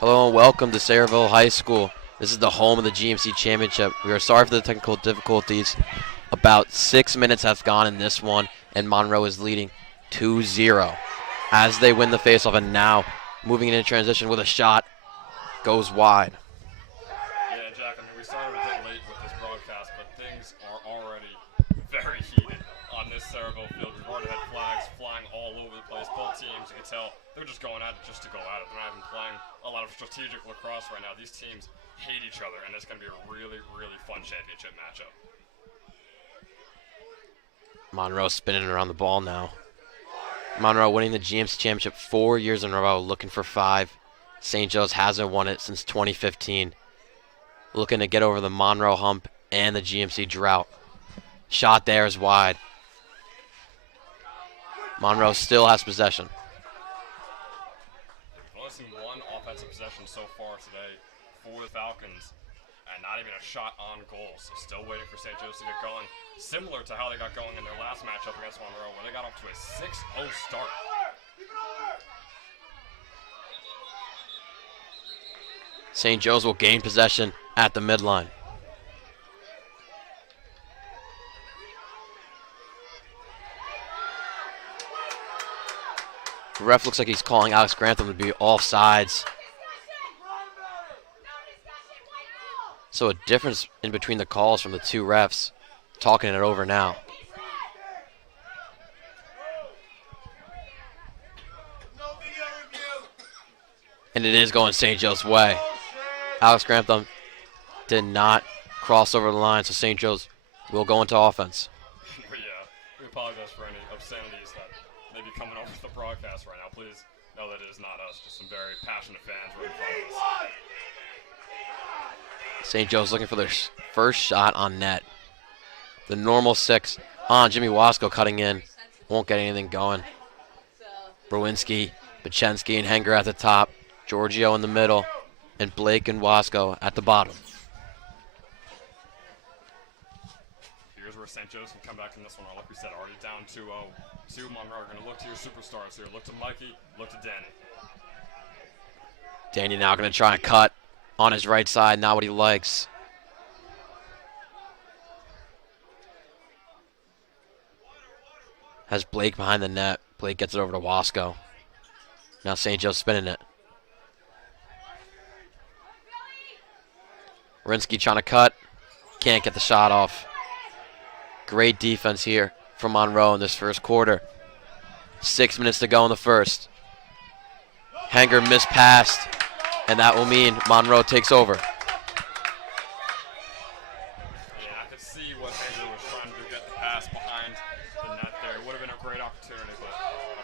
Hello and welcome to Sayreville High School. This is the home of the GMC Championship. We are sorry for the technical difficulties. About 6 minutes have gone in this one, and Monroe is leading 2-0 as they win the faceoff. And now, moving into transition with a shot, goes wide. Yeah, Jack, we started a bit late with this broadcast, but things are already very heated on this Sayreville field. We've already had flags flying all over the place. Both teams, you can tell, they're just going at it just to go at it. They're not even playing a lot of strategic lacrosse right now. These teams hate each other, and it's going to be a really, really fun championship matchup. Monroe spinning around the ball now. Monroe winning the GMC Championship 4 years in a row, looking for 5. St. Joe's hasn't won it since 2015. Looking to get over the Monroe hump and the GMC drought. Shot there is wide. Monroe still has possession. We've only seen one offensive possession so far today for the Falcons, and not even a shot on goal. So still waiting for St. Joe's to get going, similar to how they got going in their last matchup against Monroe, where they got off to a 6-0 start. St. Joe's will gain possession at the midline. The ref looks like he's calling Alex Grantham to be offsides. So a difference in between the calls from the two refs. Talking it over now. And it is going St. Joe's way. Alex Grantham did not cross over the line, so St. Joe's will go into offense. We apologize for any obscenities that may be coming over the broadcast right now. Please know that it is not us, just some very passionate fans right in front of us. St. Joe's looking for their first shot on net. The normal 6 on Jimmy Wasco cutting in. Won't get anything going. Browinski, Bachensky, and Henger at the top. Giorgio in the middle. And Blake and Wasco at the bottom. Here's where St. Joe's can come back in this one. Like we said, already down 2-0. To Monroe, going to look to your superstars here. Look to Mikey, look to Danny. Danny now going to try and cut on his right side, not what he likes. Has Blake behind the net. Blake gets it over to Wasco. Now St. Joe's spinning it. Rinsky trying to cut. Can't get the shot off. Great defense here from Monroe in this first quarter. 6 minutes to go in the first. Henger mispassed, and that will mean Monroe takes over. Yeah, I could see what Henger was trying to do, get the pass behind the net there. It would have been a great opportunity, but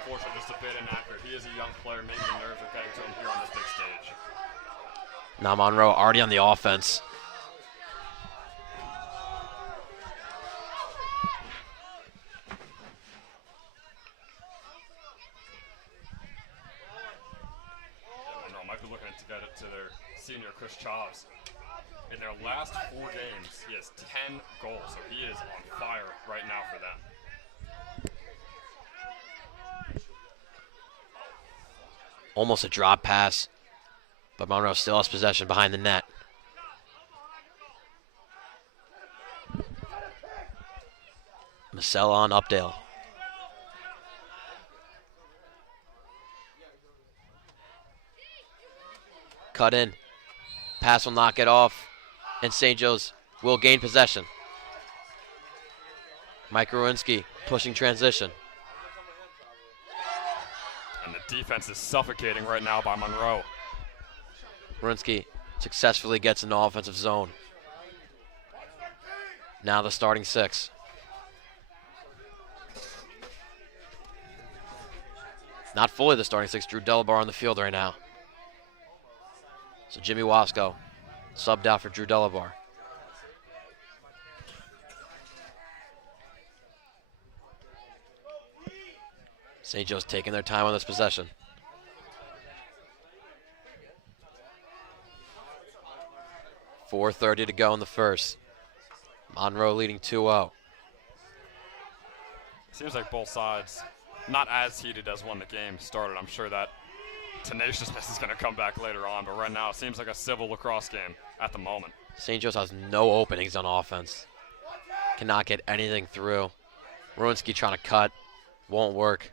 unfortunately just a bit inaccurate. He is a young player. Maybe the nerves are getting to him here on this big stage. Now Monroe already on the offense. Looking to get it to their senior Chris Chavs. In their last 4 games, he has 10 goals, so he is on fire right now for them. Almost a drop pass, but Monroe still has possession behind the net. Masella on Updale. Cut in. Pass will not get off, and St. Joe's will gain possession. Mike Rowinski pushing transition. And the defense is suffocating right now by Monroe. Rowinski successfully gets in the offensive zone. Now the starting 6. Not fully the starting 6. Drew Delabar on the field right now. So Jimmy Wasco subbed out for Drew Delabar. St. Joe's taking their time on this possession. .430 to go in the first. Monroe leading 2-0. Seems like both sides not as heated as when the game started. I'm sure that tenaciousness is going to come back later on, but right now it seems like a civil lacrosse game at the moment. St. Joe's has no openings on offense. Cannot get anything through. Rowinski trying to cut. Won't work.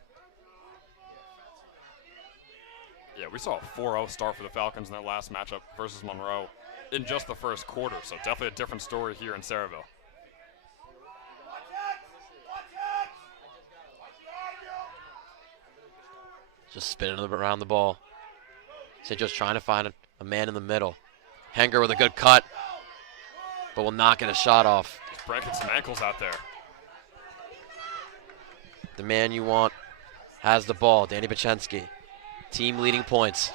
Yeah, we saw a 4-0 start for the Falcons in that last matchup versus Monroe in just the first quarter, so definitely a different story here in Saraville. Just spinning around the ball. St. Joe's trying to find a man in the middle. Henger with a good cut, but will not get a shot off. Just breaking some ankles out there. The man you want has the ball, Danny Pachensky. Team leading points.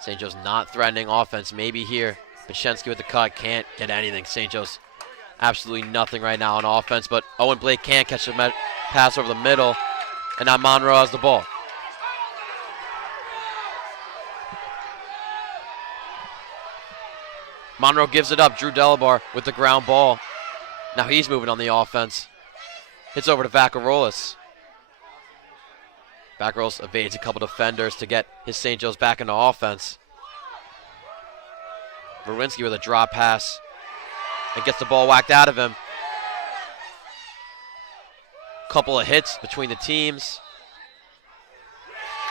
St. Joe's not threatening offense. Maybe here. Pachensky with the cut. Can't get anything. St. Joe's absolutely nothing right now on offense, but Owen Blake can't catch the pass over the middle, and now Monroe has the ball. Monroe gives it up. Drew Delabar with the ground ball. Now he's moving on the offense. Hits over to Vacarolas. Vacarolas evades a couple defenders to get his St. Joe's back into offense. Rowinski with a drop pass and gets the ball whacked out of him. Couple of hits between the teams.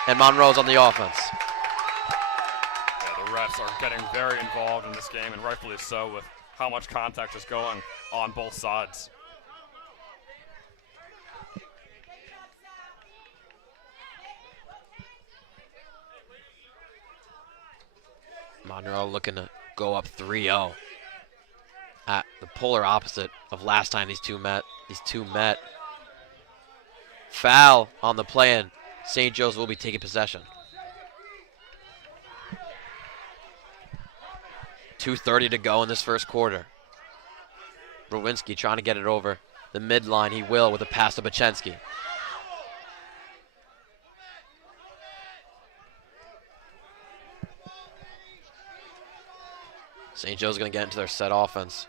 And Monroe's on the offense. Yeah, the refs are getting very involved in this game, and rightfully so, with how much contact is going on both sides. Monroe looking to go up 3-0. At the polar opposite of last time these two met. Foul on the play, and St. Joe's will be taking possession. 2:30 to go in this first quarter. Rowinski trying to get it over the midline. He will with a pass to Pachensky. St. Joe's going to get into their set offense.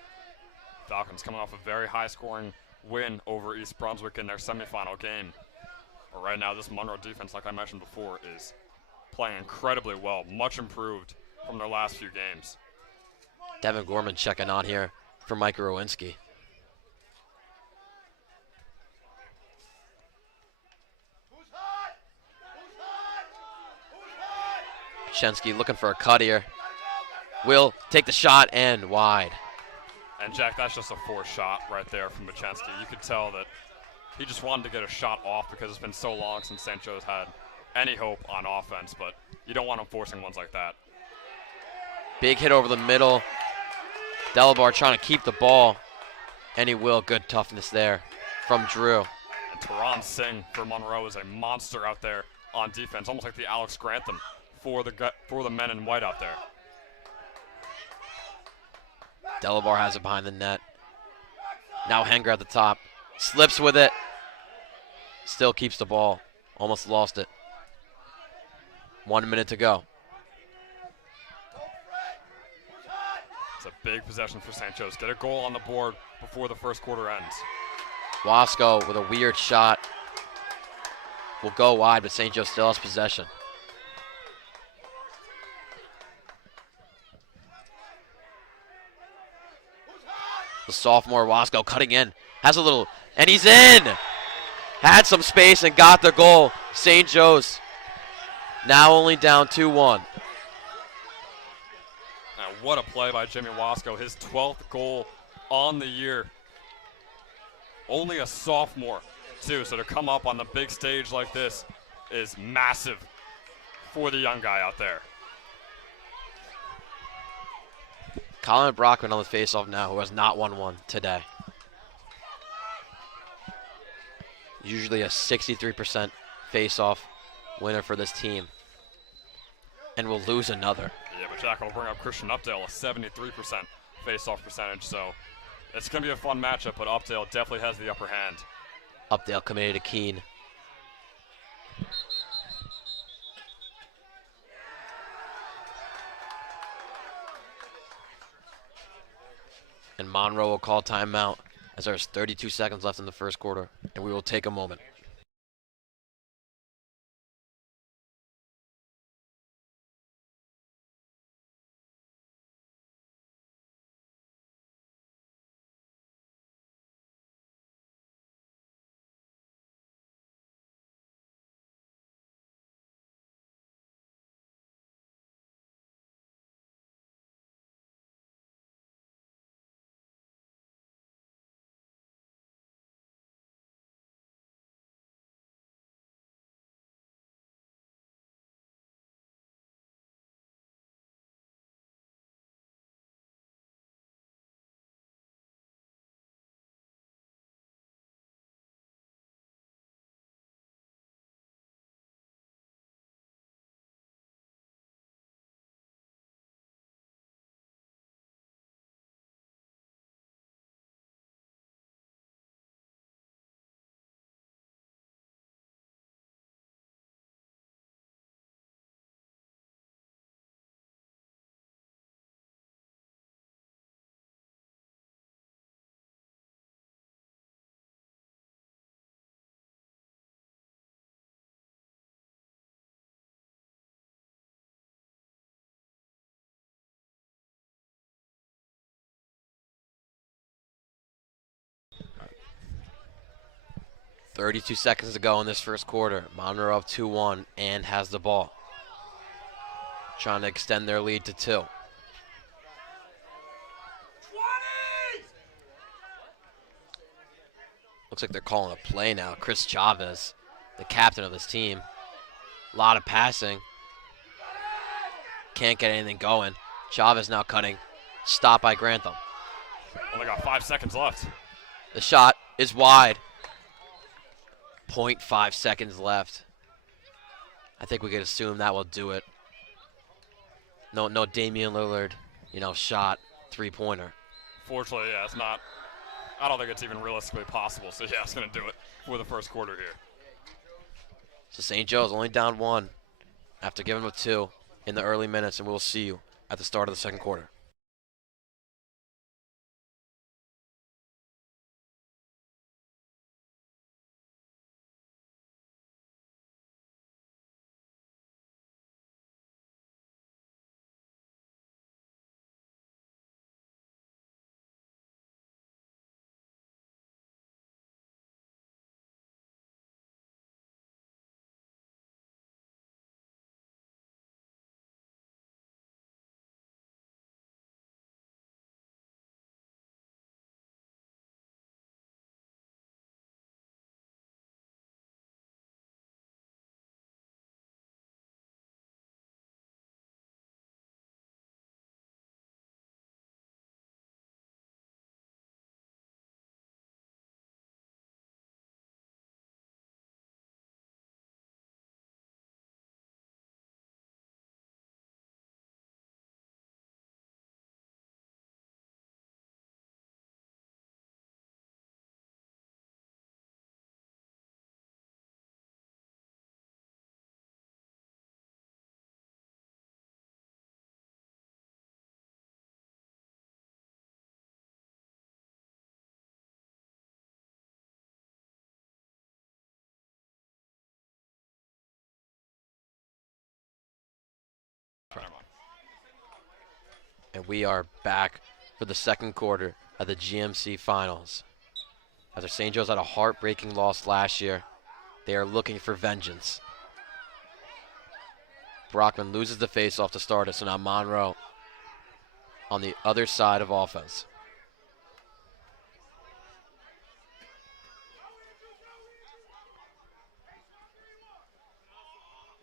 Falcons coming off a very high-scoring win over East Brunswick in their semifinal game. But right now, this Monroe defense, like I mentioned before, is playing incredibly well, much improved from their last few games. Devin Gorman checking on here for Mike Rowinski. Pachensky looking for a cut here. Will take the shot and wide. And Jack, that's just a forced shot right there from Pachensky. You could tell that he just wanted to get a shot off because it's been so long since St. Joe's had any hope on offense, but you don't want him forcing ones like that. Big hit over the middle. Delabar trying to keep the ball, and he will. Good toughness there from Drew. And Taran Singh for Monroe is a monster out there on defense, almost like the Alex Grantham for the men in white out there. Delabar has it behind the net. Now Henger at the top. Slips with it. Still keeps the ball. Almost lost it. 1 minute to go. It's a big possession for St. Joe's. Get a goal on the board before the first quarter ends. Wasco with a weird shot. Will go wide, but St. Joe still has possession. The sophomore Wasco cutting in. Has a little, and he's in! Had some space and got the goal. St. Joe's now only down 2-1. Now what a play by Jimmy Wasco. His 12th goal on the year. Only a sophomore, too, so to come up on the big stage like this is massive for the young guy out there. Colin Brockman on the faceoff now, who has not won one today. Usually a 63% faceoff winner for this team. And will lose another. Yeah, but Jack will bring up Christian Updale, a 73% faceoff percentage, so it's going to be a fun matchup, but Updale definitely has the upper hand. Updale committed to Keene. And Monroe will call timeout as there's 32 seconds left in the first quarter, and we will take a moment. $32 to go in this first quarter. Monroe up 2-1 and has the ball. Trying to extend their lead to 2. Looks like they're calling a play now. Chris Chavez, the captain of this team. A lot of passing. Can't get anything going. Chavez now cutting. Stop by Grantham. Only got 5 seconds left. The shot is wide. 0.5 seconds left. I think we could assume that will do it. No Damian Lillard, shot, 3-pointer. Fortunately, yeah, it's not. I don't think it's even realistically possible. So, yeah, it's going to do it for the first quarter here. So St. Joe's only down 1 after giving them 2 in the early minutes, and we'll see you at the start of the second quarter. And we are back for the second quarter of the GMC Finals. After St. Joe's had a heartbreaking loss last year, they are looking for vengeance. Brockman loses the faceoff to start it, so now Monroe on the other side of offense.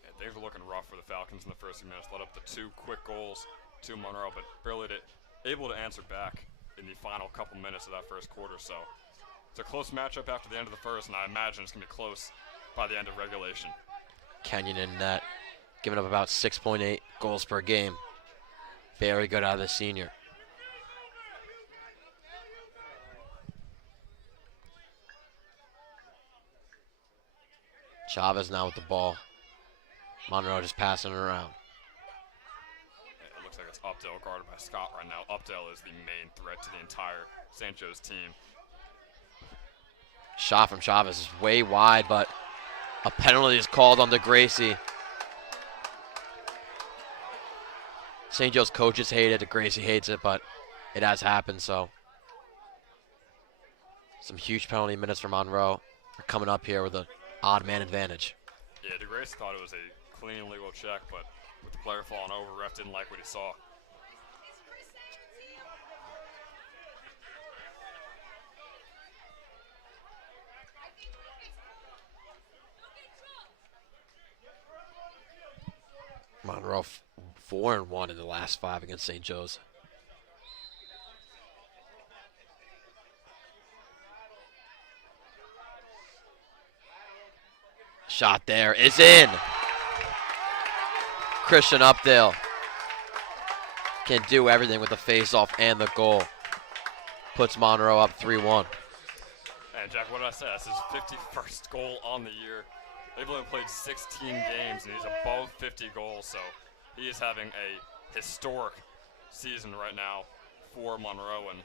Yeah, things were looking rough for the Falcons in the first few minutes. Led up to 2 quick goals to Monroe, but barely able to answer back in the final couple minutes of that first quarter. So it's a close matchup after the end of the first, and I imagine it's going to be close by the end of regulation. Kenyon in net, giving up about 6.8 goals per game. Very good out of the senior. Chavez now with the ball. Monroe just passing it around. It looks like it's Updale guarded by Scott right now. Updale is the main threat to the entire St. Joe's team. Shot from Chavez is way wide, but a penalty is called on DeGracie. St. Joe's coaches hate it, DeGracie hates it, but it has happened, so. Some huge penalty minutes for Monroe are coming up here with an odd man advantage. Yeah, DeGracie thought it was a clean legal check, but with the player falling over, ref didn't like what he saw. Monroe 4-1 in the last 5 against St. Joe's. Shot there is in. Christian Updale can do everything with the face-off and the goal. Puts Monroe up 3-1. And Jack, what did I say? That's his 51st goal on the year. They've only played 16 games, and he's above 50 goals, so he is having a historic season right now for Monroe, and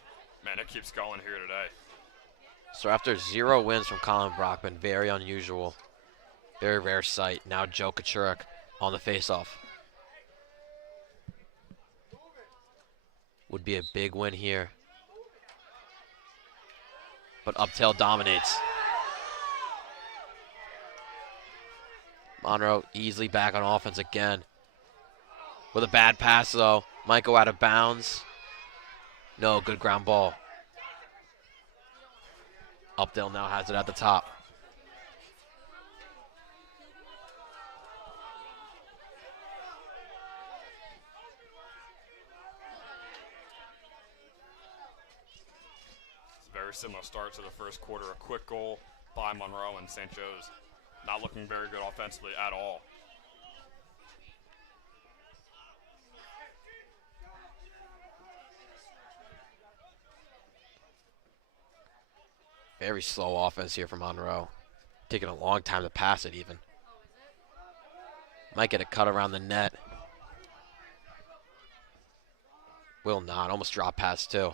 man, it keeps going here today. So after 0 wins from Colin Brockman, very unusual, very rare sight. Now Joe Kachurik on the faceoff. Would be a big win here. But Updale dominates. Monroe easily back on offense again. With a bad pass though. Might go out of bounds. No, good ground ball. Updale now has it at the top. It's a very similar start to the first quarter. A quick goal by Monroe, and St. Joe's not looking very good offensively at all. Very slow offense here for Monroe. Taking a long time to pass it even. Might get a cut around the net. Will not. Almost drop pass too.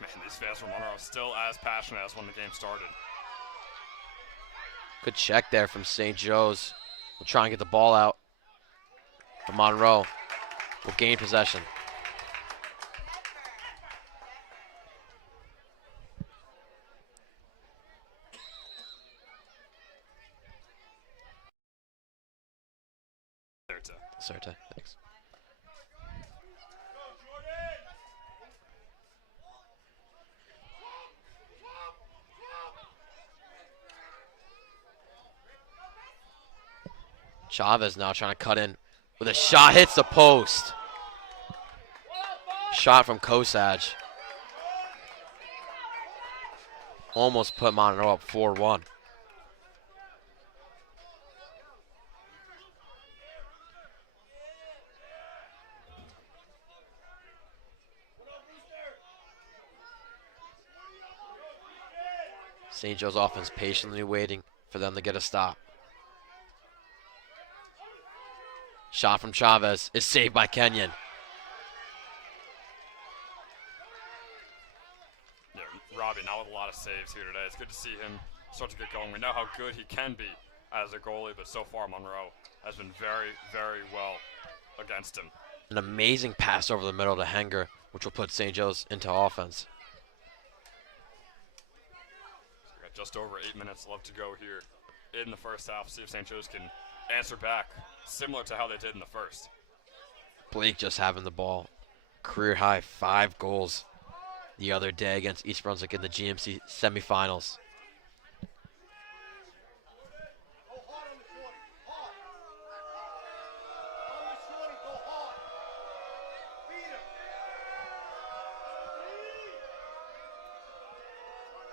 Man, these fans from Monroe are still as passionate as when the game started. Good check there from St. Joe's. We'll try and get the ball out. But Monroe will gain possession. Certa, thanks. Chavez now trying to cut in with a shot, hits the post. Shot from Kosaj. Almost put Monroe up 4-1. St. Joe's offense patiently waiting for them to get a stop. Shot from Chavez is saved by Kenyon. Yeah, Robbie now with a lot of saves here today. It's good to see him start to get going. We know how good he can be as a goalie, but so far Monroe has been very, very well against him. An amazing pass over the middle to Henger, which will put St. Joe's into offense. So we got just over 8 minutes left to go here in the first half. See if St. Joe's can answer back, similar to how they did in the first. Blake just having the ball. Career high 5 goals the other day against East Brunswick in the GMC semifinals.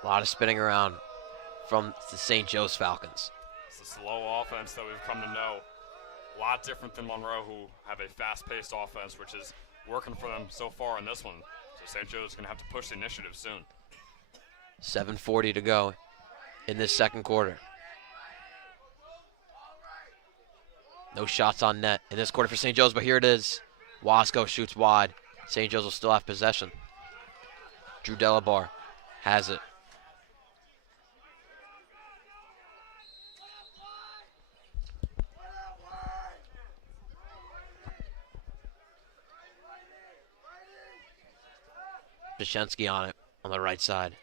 A lot of spinning around from the St. Joe's Falcons. It's a slow offense that we've come to know. A lot different than Monroe, who have a fast-paced offense, which is working for them so far in this one. So St. Joe's is going to have to push the initiative soon. 7:40 to go in this second quarter. No shots on net in this quarter for St. Joe's, but here it is. Wasco shoots wide. St. Joe's will still have possession. Drew Delabar has it. Bashensky on it on the right side.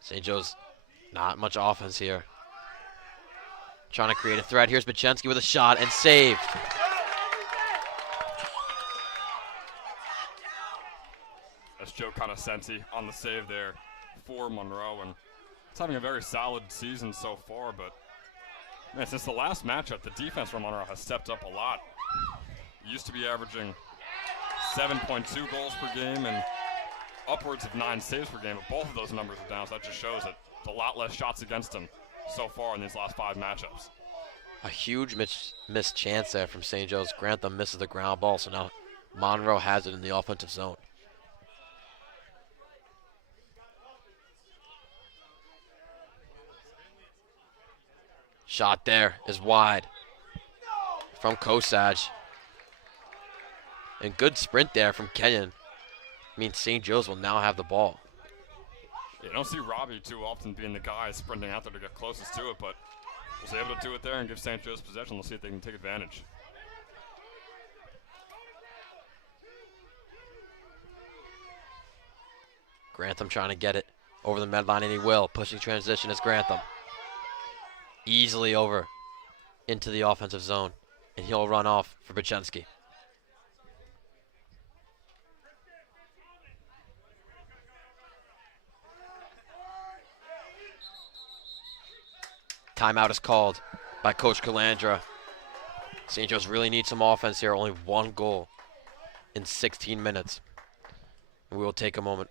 St. Joe's not much offense here. Trying to create a threat. Here's Bachensky with a shot and saved. That's Joe Conoscenti on the save there for Monroe, and it's having a very solid season so far, but man, since the last matchup, the defense from Monroe has stepped up a lot. It used to be averaging 7.2 goals per game and upwards of 9 saves per game, but both of those numbers are down, so that just shows that it's a lot less shots against them so far in these last 5 matchups. A huge missed chance there from St. Joe's. Grantham misses the ground ball, so now Monroe has it in the offensive zone. Shot there is wide from Kosaj. And good sprint there from Kenyon. Means St. Joe's will now have the ball. You don't see Robbie too often being the guy sprinting out there to get closest to it, but was able to do it there and give St. Joe's possession. We'll see if they can take advantage. Grantham trying to get it over the midline, and he will. Pushing transition is Grantham. Easily over into the offensive zone, and he'll run off for Bachensky. Timeout is called by Coach Calandra. St. Joe's really needs some offense here. Only 1 goal in 16 minutes. We will take a moment.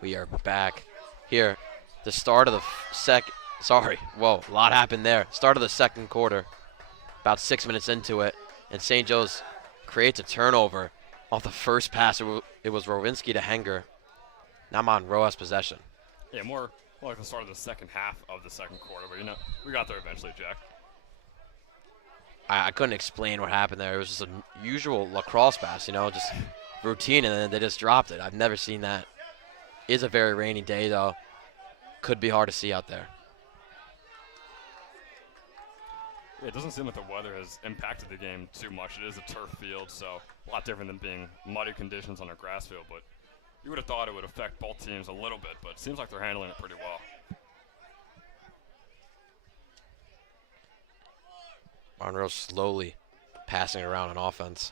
We are back here. The start of the a lot happened there. Start of the second quarter, about 6 minutes into it, and St. Joe's creates a turnover off the first pass. It was Rowinski to Henger. Now Monroe has possession. Yeah, more like the start of the second half of the second quarter, but we got there eventually, Jack. I couldn't explain what happened there. It was just a usual lacrosse pass, just routine, and then they just dropped it. I've never seen that. Is a very rainy day, though. Could be hard to see out there. Yeah, it doesn't seem like the weather has impacted the game too much. It is a turf field, so a lot different than being muddy conditions on a grass field, but you would have thought it would affect both teams a little bit, but it seems like they're handling it pretty well. Monroe slowly passing around on offense.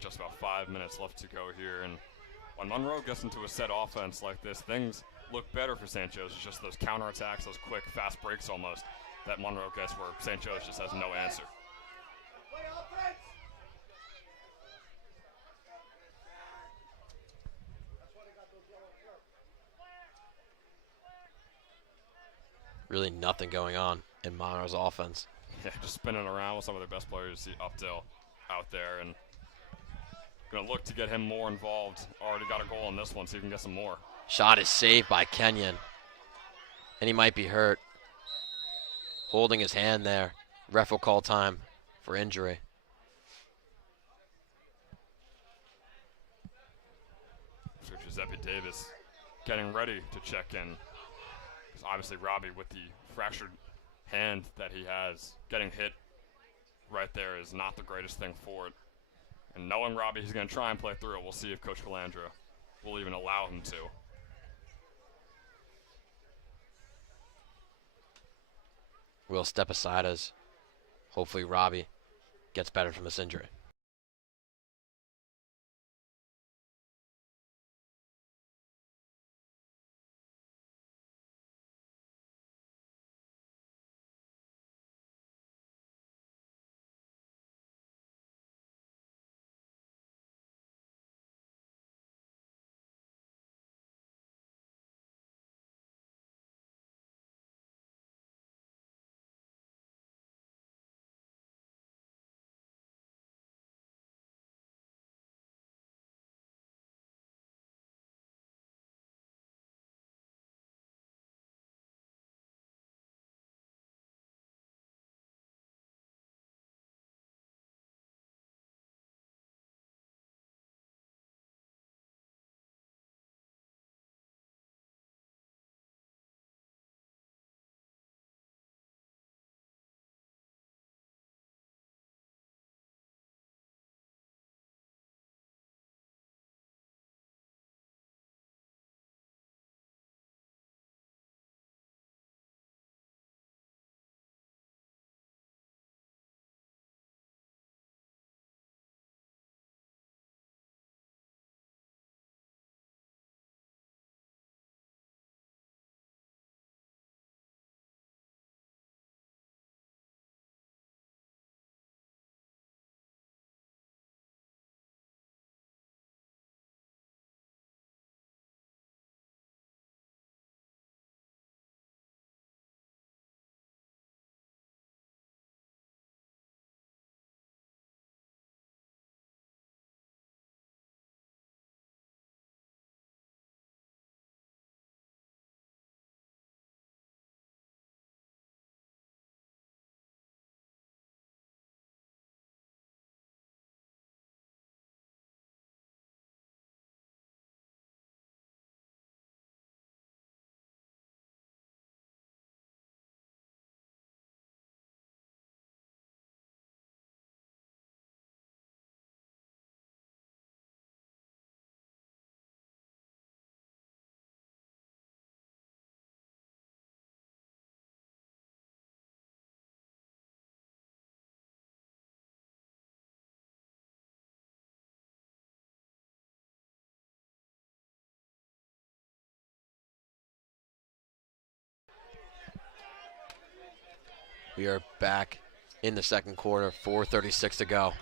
Just about 5 minutes left to go here, and when Monroe gets into a set offense like this, things look better for St. Joe's. It's just those counterattacks, those quick, fast breaks almost that Monroe gets where St. Joe's just has no answer. Really nothing going on in Monroe's offense. Yeah, just spinning around with some of their best players. See Updale out there and going to look to get him more involved. Already got a goal in this one, so he can get some more. Shot is saved by Kenyon. And he might be hurt. Holding his hand there. Ref will call time for injury. So Giuseppe Davis getting ready to check in. Because obviously Robbie, with the fractured hand that he has, getting hit right there is not the greatest thing for it. And knowing Robbie, he's going to try and play through it. We'll see if Coach Calandra will even allow him to. We'll step aside as hopefully Robbie gets better from this injury. We are back in the second quarter, 4:36 to go.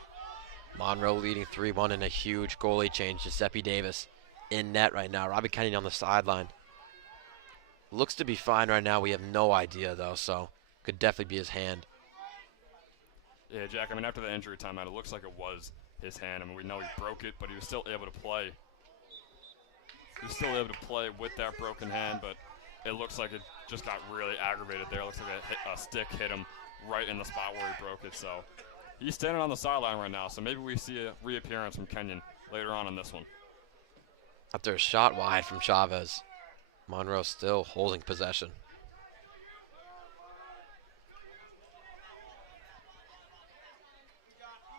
Monroe leading 3-1 in a huge goalie change. Giuseppe Davis in net right now. Robbie Kenyon on the sideline. Looks to be fine right now. We have no idea, though, so could definitely be his hand. Yeah, Jack, I mean, after the injury timeout, it looks like it was his hand. I mean, we know he broke it, but he was still able to play. He was still able to play with that broken hand, but it looks like it just got really aggravated there. It looks like a stick hit him right in the spot where he broke it. So he's standing on the sideline right now, so maybe we see a reappearance from Kenyon later on in this one. After a shot wide from Chavez, Monroe still holding possession.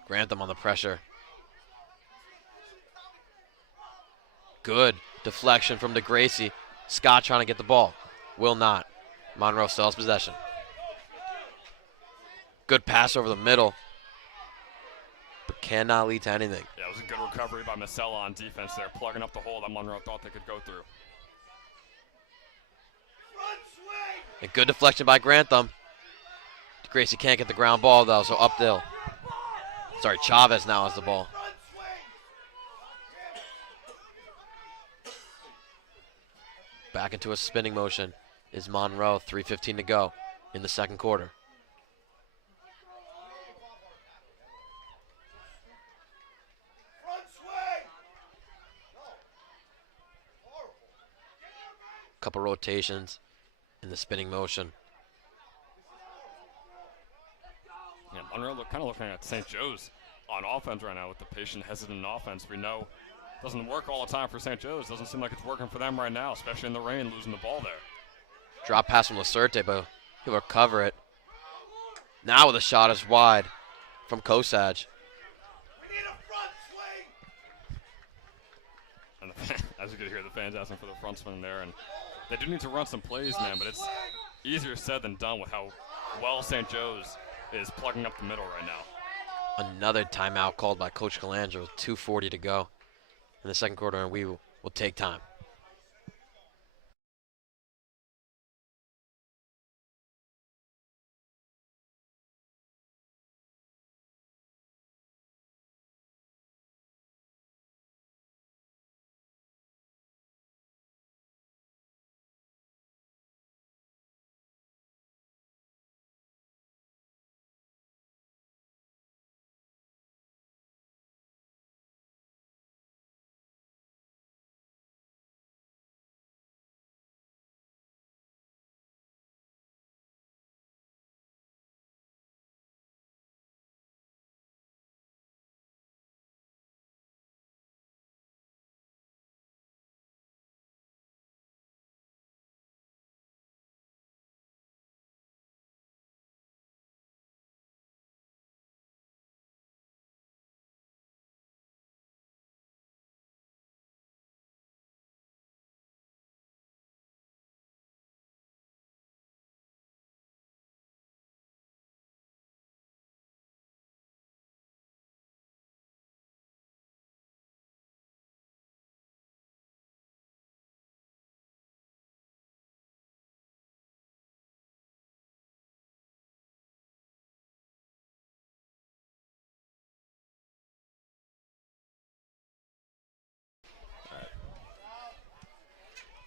Grantham on the pressure. Good deflection from DeGracie. Scott trying to get the ball. Will not. Monroe still has possession. Good pass over the middle, but cannot lead to anything. Yeah, it was a good recovery by Masella on defense there, plugging up the hole that Monroe thought they could go through. A good deflection by Grantham. DeGracie can't get the ground ball, though, so Updill. Sorry, Chavez now has the ball. Back into a spinning motion. is Monroe. 3:15 to go in the second quarter. Couple rotations in the spinning motion. Yeah, Monroe kind of looking at St. Joe's on offense right now with the patient, hesitant offense. We know doesn't work all the time for St. Joe's. Doesn't seem like it's working for them right now, especially in the rain, losing the ball there. Drop pass from Lacerte, but he'll recover it. Now the shot is wide from Kosaj. And as you can hear, the fans asking for the front swing there. And they do need to run some plays, man, but it's easier said than done with how well St. Joe's is plugging up the middle right now. Another timeout called by Coach Calandra with 2:40 to go in the second quarter, and we will take time.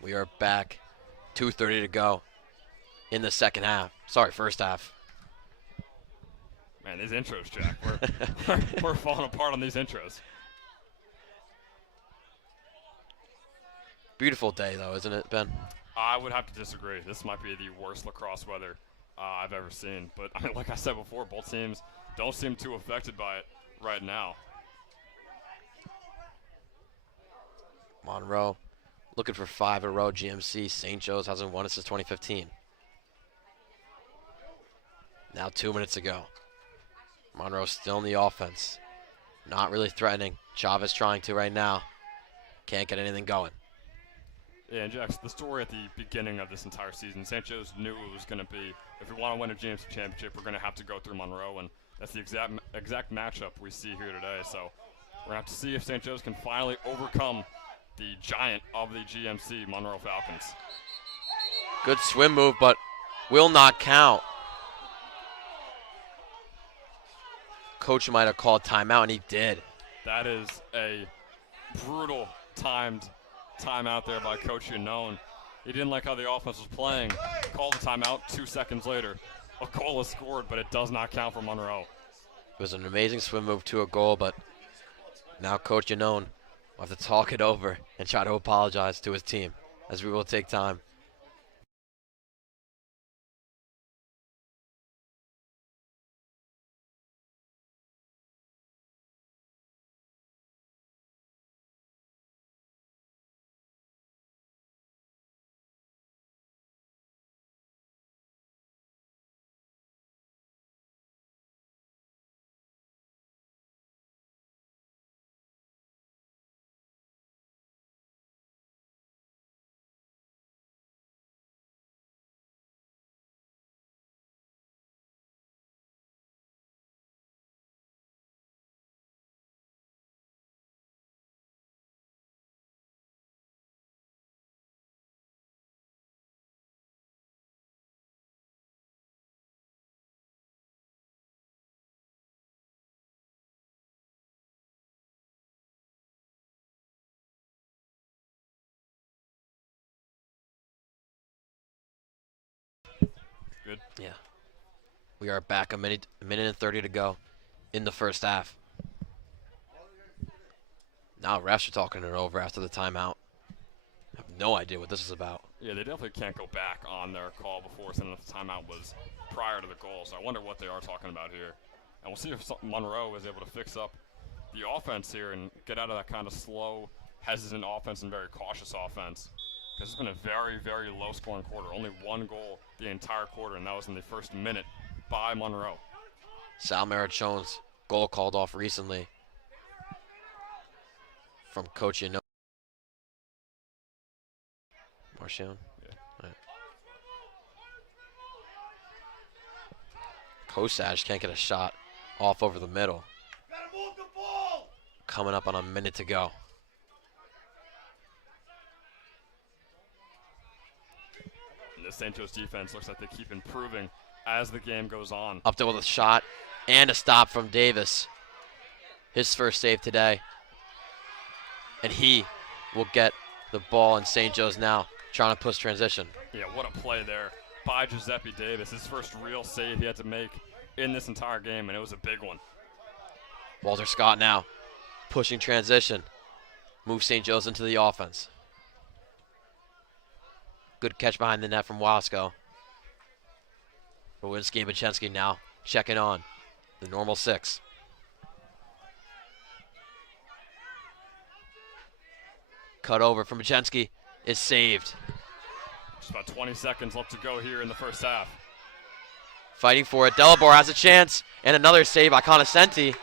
We are back. 2:30 to go in the second half. Sorry, first half. Man, these intros, Jack. We're falling apart on these intros. Beautiful day, though, isn't it, Ben? I would have to disagree. This might be the worst lacrosse weather I've ever seen. But, I mean, like I said before, both teams don't seem too affected by it right now. Monroe looking for 5 in a row. GMC. St. Joe's hasn't won it since 2015. Now 2 minutes to go. Monroe still in the offense. Not really threatening. Chavez trying to right now. Can't get anything going. Yeah, and Jax, the story at the beginning of this entire season, St. Joe's knew it was going to be, if we want to win a GMC championship, we're going to have to go through Monroe, and that's the exact matchup we see here today. So we're going to have to see if St. Joe's can finally overcome the giant of the GMC, Monroe Falcons. Good swim move, but will not count. Coach might have called timeout, and he did. That is a brutal timed timeout there by Coach Unknown. He didn't like how the offense was playing. Called the timeout 2 seconds later. A goal is scored, but it does not count for Monroe. It was an amazing swim move to a goal, but now Coach Unknown will have to talk it over and try to apologize to his team, as we will take time. good. Yeah. We are back a minute and 30 to go in the first half. Now refs are talking it over after the timeout. I have no idea what this is about. Yeah, they definitely can't go back on their call before, since the timeout was prior to the goal. So I wonder what they are talking about here. And we'll see if Monroe is able to fix up the offense here and get out of that kind of slow, hesitant offense and very cautious offense. Because it's been a very, very low-scoring quarter. Only one goal the entire quarter, and that was in the first minute by Monroe. Sal Marichone's goal called off recently from Coach Yano. Marchand? Yeah. Right. Kosaj can't get a shot off over the middle. Coming up on a minute to go. And this St. Joe's defense looks like they keep improving as the game goes on. Up there with a shot and a stop from Davis. His first save today. And he will get the ball in St. Joe's now, trying to push transition. Yeah, what a play there by Giuseppe Davis. His first real save he had to make in this entire game, and it was a big one. Walter Scott now pushing transition. Moves St. Joe's into the offense. Good catch behind the net from Wasco. Rowinski and Bachensky now checking on the normal six. Cut over from Bachensky is saved. Just about 20 seconds left to go here in the first half. Fighting for it. Delabor has a chance. And another save by Conoscenti.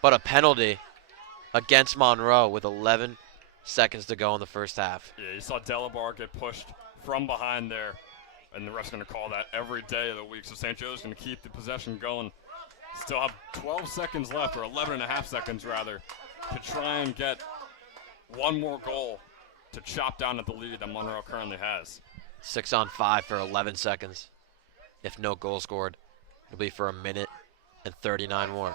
But a penalty against Monroe with 11 seconds to go in the first half. Yeah, you saw Delabar get pushed from behind there. And the ref's going to call that every day of the week. So St. Joe's going to keep the possession going. Still have 12 seconds left, or 11 and a half seconds rather, to try and get one more goal to chop down at the lead that Monroe currently has. 6 on 5 for 11 seconds. If no goal scored, it'll be for a minute and 39 more.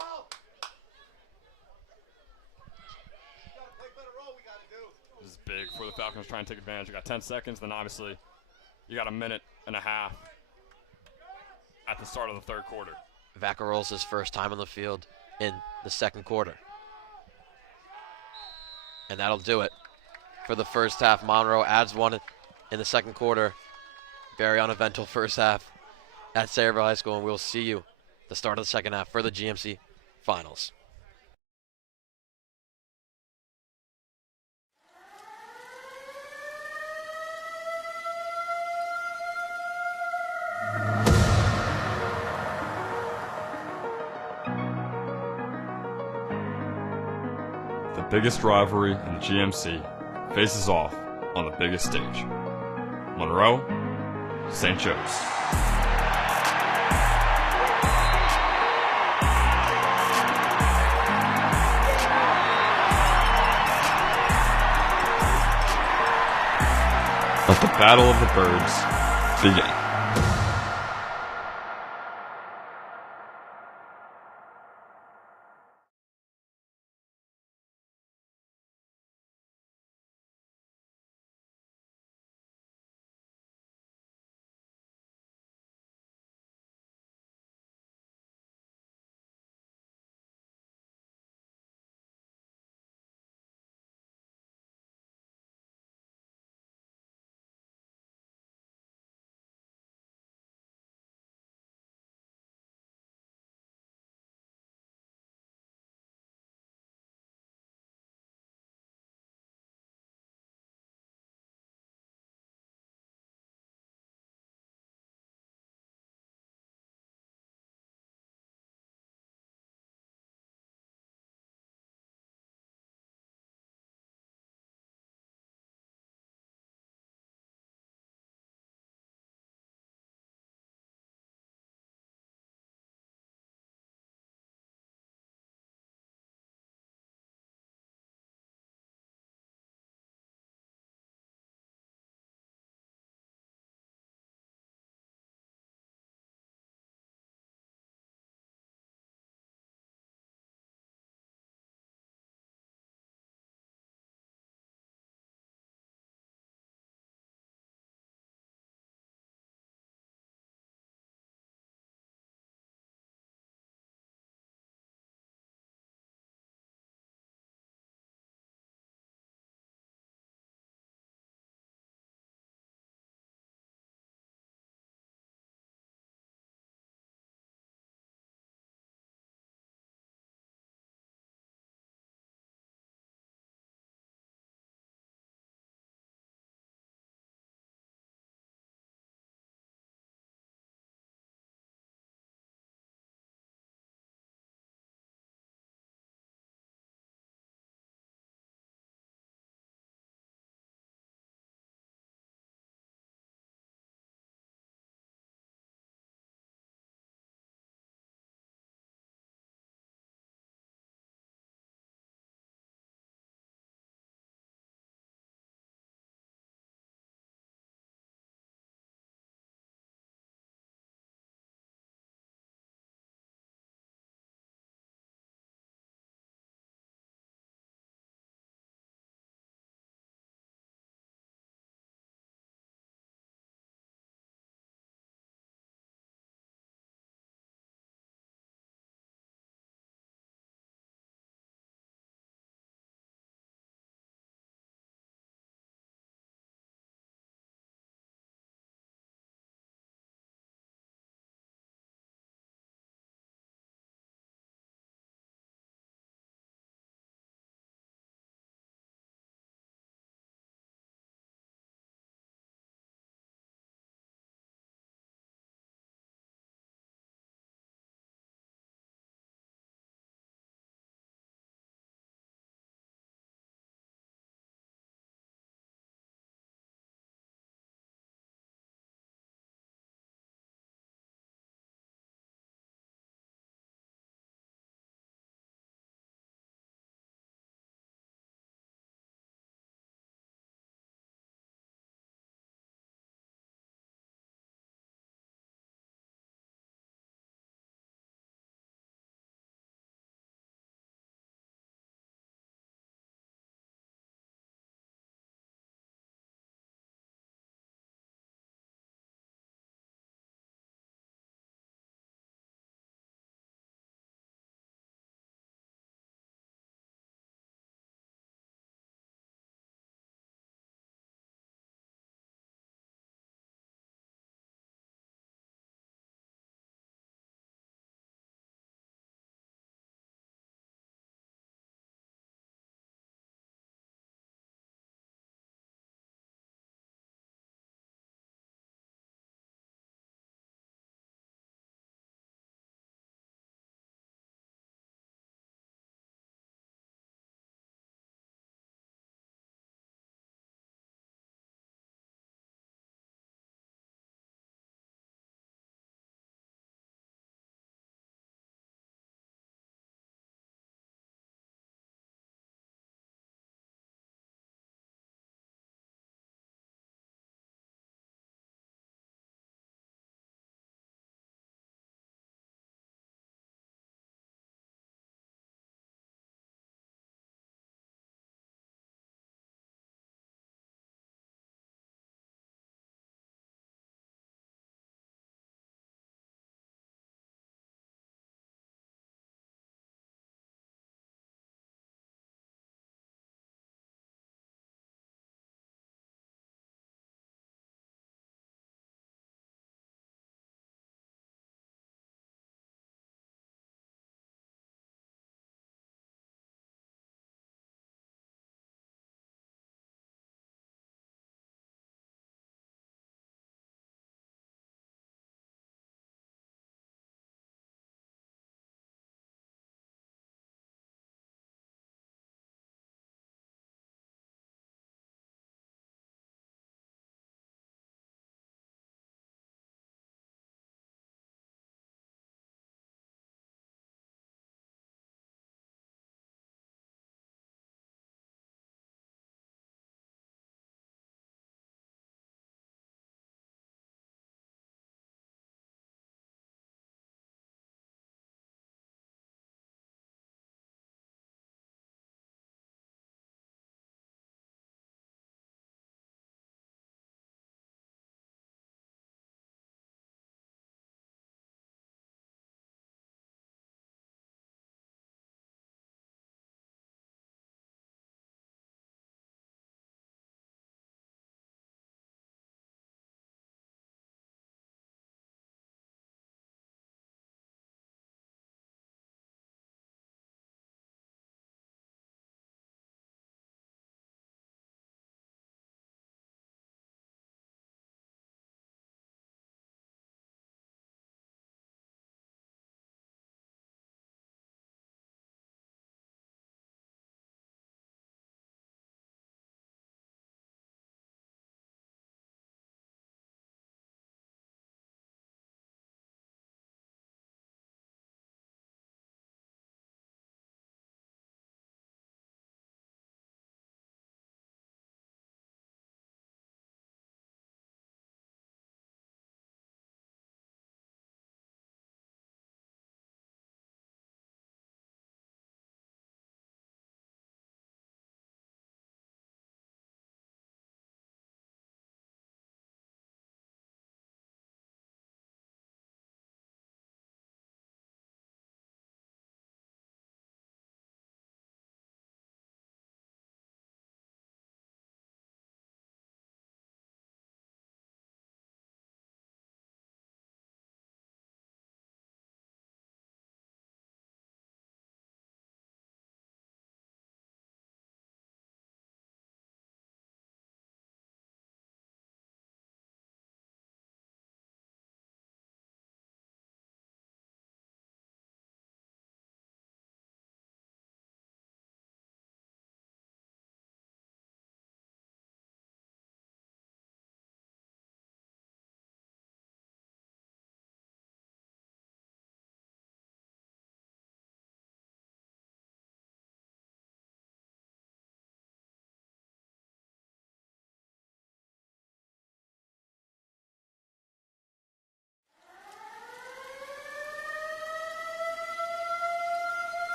This is big for the Falcons trying to take advantage. You got 10 seconds, then obviously you got a minute and a half at the start of the third quarter. Vaccarol's first time on the field in the second quarter. And that'll do it for the first half. Monroe adds one in the second quarter. Very uneventful first half at Sayreville High School, and we'll see you at the start of the second half for the GMC Finals. The biggest rivalry in the GMC faces off on the biggest stage. Monroe, St. Joe's. Let the Battle of the Birds begin.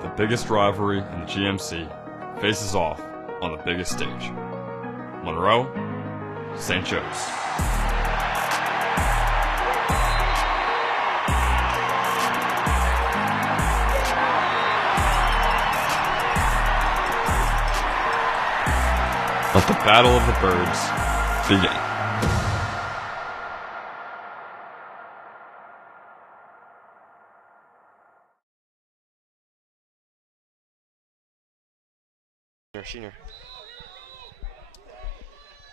The biggest rivalry in the GMC faces off on the biggest stage. Monroe, St. Joe's. Let the Battle of the Birds begin. Senior.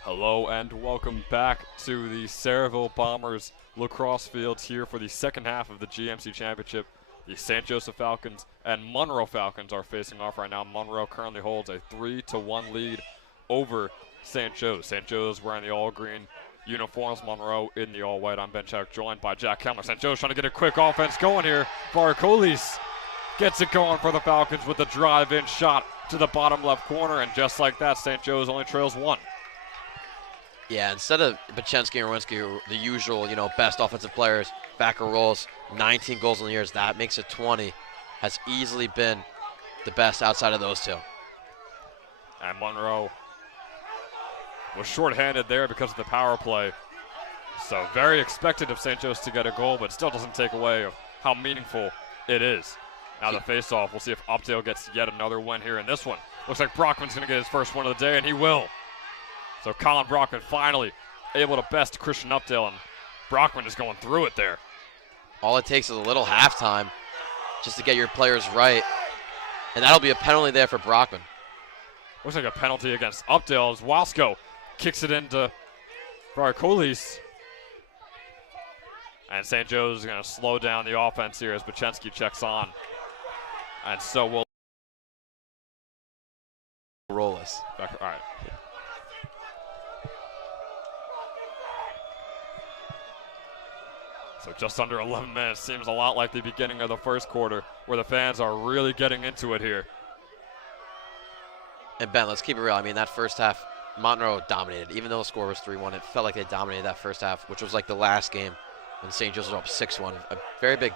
Hello and welcome back to the Saraville Bombers lacrosse fields here for the second half of the GMC Championship. The St. Joseph Falcons and Monroe Falcons are facing off right now. Monroe currently holds a 3-1 lead over St. Joe's. St. Joe's wearing the all-green uniforms, Monroe in the all-white. I'm Ben Chuck, joined by Jack Kemmler. St. Joe's trying to get a quick offense going here. Varcolis gets it going for the Falcons with a drive-in shot to the bottom left corner, and just like that, St. Joe's only trails one. Yeah, instead of Bachensky and Rowinski, the usual, best offensive players, backer rolls, 19 goals in the years, that makes it 20, has easily been the best outside of those two. And Monroe was shorthanded there because of the power play. So very expected of St. Joe's to get a goal, but still doesn't take away of how meaningful it is. Now the face-off, we'll see if Updale gets yet another win here in this one. Looks like Brockman's going to get his first one of the day, and he will. So Colin Brockman finally able to best Christian Updale, and Brockman is going through it there. All it takes is a little halftime just to get your players right, and that'll be a penalty there for Brockman. Looks like a penalty against Updale as Wasko kicks it into Varcolis. And St. Joe's is going to slow down the offense here as Bachensky checks on. And so we'll roll this. All right. So just under 11 minutes, seems a lot like the beginning of the first quarter where the fans are really getting into it here. And Ben, let's keep it real. I mean, that first half, Monroe dominated. Even though the score was 3-1, it felt like they dominated that first half, which was like the last game when St. Joe's was up 6-1. A very big,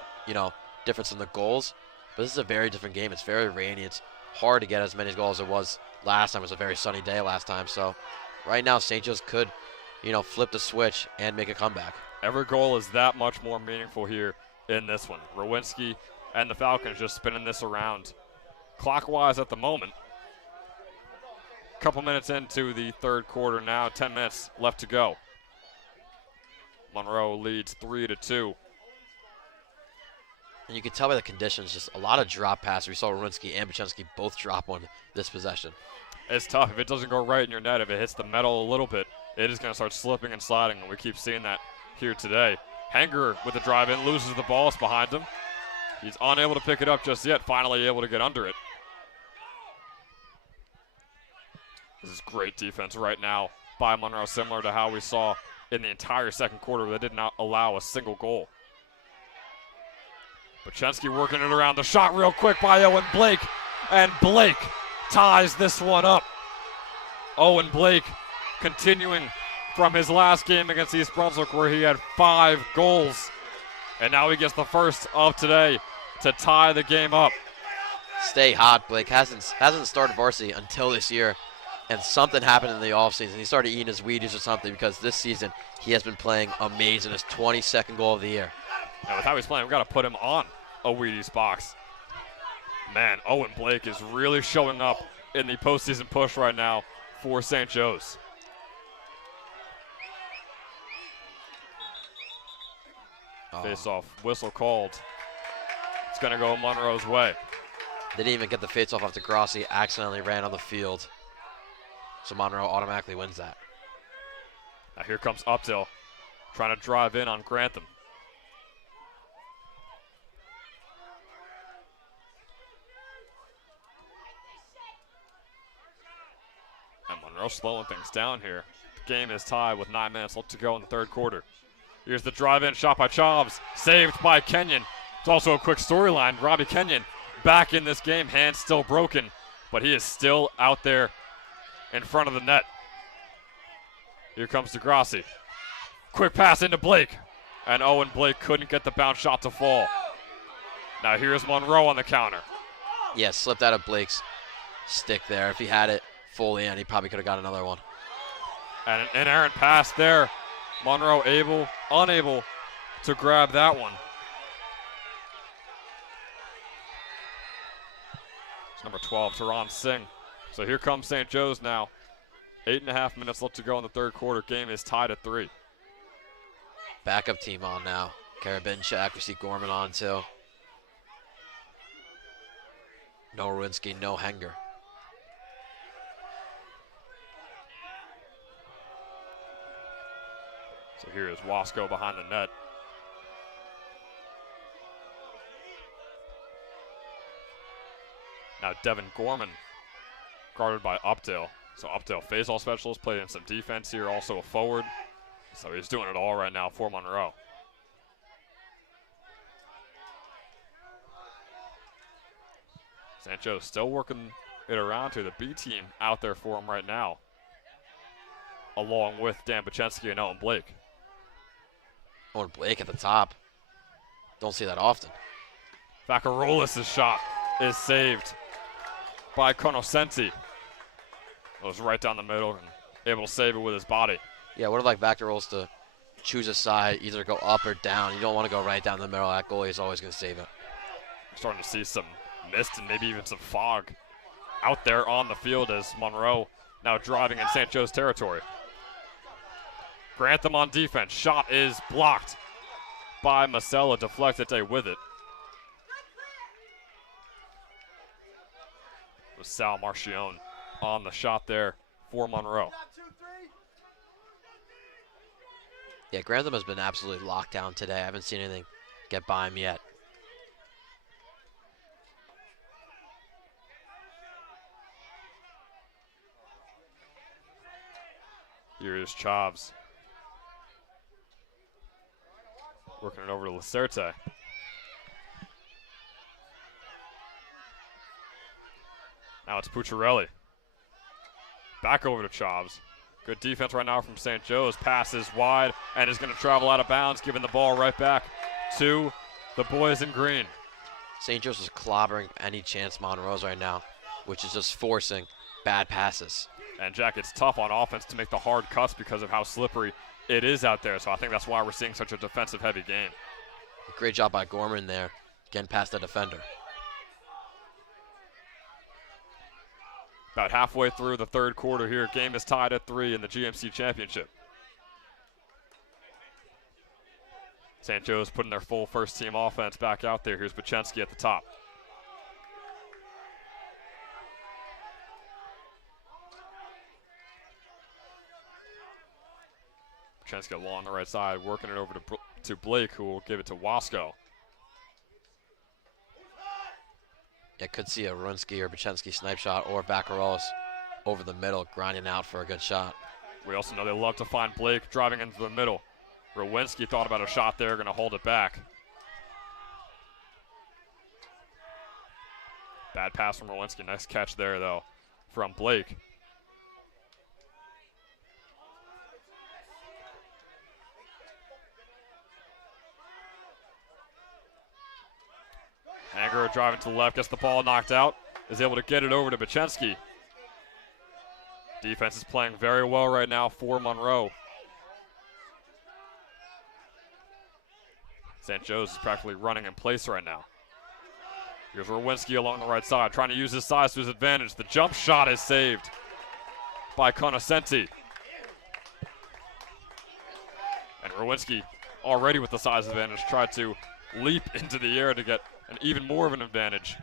difference in the goals. But this is a very different game. It's very rainy. It's hard to get as many goals as it was last time. It was a very sunny day last time. So right now, St. Joe's could, flip the switch and make a comeback. Every goal is that much more meaningful here in this one. Rowinski and the Falcons just spinning this around clockwise at the moment. Couple minutes into the third quarter now, 10 minutes left to go. Monroe leads 3-2. And you can tell by the conditions, just a lot of drop passes. We saw Rowinski and Bachensky both drop one this possession. It's tough. If it doesn't go right in your net, if it hits the metal a little bit, it is going to start slipping and sliding, and we keep seeing that here today. Hanger with the drive in, loses the ball. It's behind him. He's unable to pick it up just yet, finally able to get under it. This is great defense right now by Monroe, similar to how we saw in the entire second quarter where they did not allow a single goal. Bachensky working it around. The shot real quick by Owen Blake, and Blake ties this one up. Owen Blake continuing from his last game against East Brunswick where he had 5 goals. And now he gets the first of today to tie the game up. Stay hot. Blake hasn't started varsity until this year. And something happened in the offseason. He started eating his Wheaties or something because this season he has been playing amazing. His 22nd goal of the year. Now with how he's playing, we've got to put him on a Wheaties box. Man, Owen Blake is really showing up in the postseason push right now for St. Joe's. Face-off, whistle called. It's going to go Monroe's way. They didn't even get the face-off after Grossi accidentally ran on the field. So Monroe automatically wins that. Now here comes Updale trying to drive in on Grantham. And Monroe slowing things down here. The game is tied with 9 minutes left to go in the third quarter. Here's the drive-in shot by Chavs, saved by Kenyon. It's also a quick storyline. Robbie Kenyon back in this game, hands still broken, but he is still out there in front of the net. Here comes DeGrassi. Quick pass into Blake, and Owen Blake couldn't get the bounce shot to fall. Now here's Monroe on the counter. Yeah, slipped out of Blake's stick there. If he had it fully in, he probably could have got another one. And an inerrant pass there. Monroe unable to grab that one. It's number 12, Taran Singh. So here comes St. Joe's now. 8.5 minutes left to go in the third quarter. Game is tied at 3. Backup team on now. Karabinchak, we see Gorman on too. No Ruinski, no Henger. So here is Wasco behind the net. Now Devin Gorman, guarded by Updale. So Updale, face-all specialist, played in some defense here, also a forward. So he's doing it all right now for Monroe. St. Joe's still working it around to the B team out there for him right now, along with Dan Bachensky and Owen Blake. Owen Blake at the top. Don't see that often. Vakarolis' shot is saved by Konosenti. It was right down the middle and able to save it with his body. Yeah, would have liked Vakarolis to choose a side, either go up or down. You don't want to go right down the middle. That goalie is always going to save it. We're starting to see some mist and maybe even some fog out there on the field as Monroe now driving in St. Joe's territory. Grantham on defense. Shot is blocked by Masella. Deflected with it. It was Sal Marchione on the shot there for Monroe. Yeah, Grantham has been absolutely locked down today. I haven't seen anything get by him yet. Here is Chavs. Working it over to Lacerte. Now it's Pucciarelli. Back over to Chavs. Good defense right now from St. Joe's. Passes wide and is going to travel out of bounds, giving the ball right back to the boys in green. St. Joe's is clobbering any chance Monroe's right now, which is just forcing bad passes. And Jack, it's tough on offense to make the hard cuts because of how slippery it is out there. So I think that's why we're seeing such a defensive-heavy game. Great job by Gorman there, getting past the defender. About halfway through the third quarter here. Game is tied at 3 in the GMC Championship. St. Joe's putting their full first-team offense back out there. Here's Bachensky at the top. Bachensky along the right side, working it over to Blake, who will give it to Wasco. Yeah, could see a Runsky or Bachensky snipe shot or Vakarolis over the middle, grinding out for a good shot. We also know they love to find Blake driving into the middle. Rowinski thought about a shot there, going to hold it back. Bad pass from Rowinski. Nice catch there, though, from Blake. Hanger driving to the left, gets the ball knocked out, is able to get it over to Bachensky. Defense is playing very well right now for Monroe. St. Joe's is practically running in place right now. Here's Rowinski along the right side, trying to use his size to his advantage. The jump shot is saved by Conoscenti. And Rowinski, already with the size advantage, tried to leap into the air to get an even more of an advantage,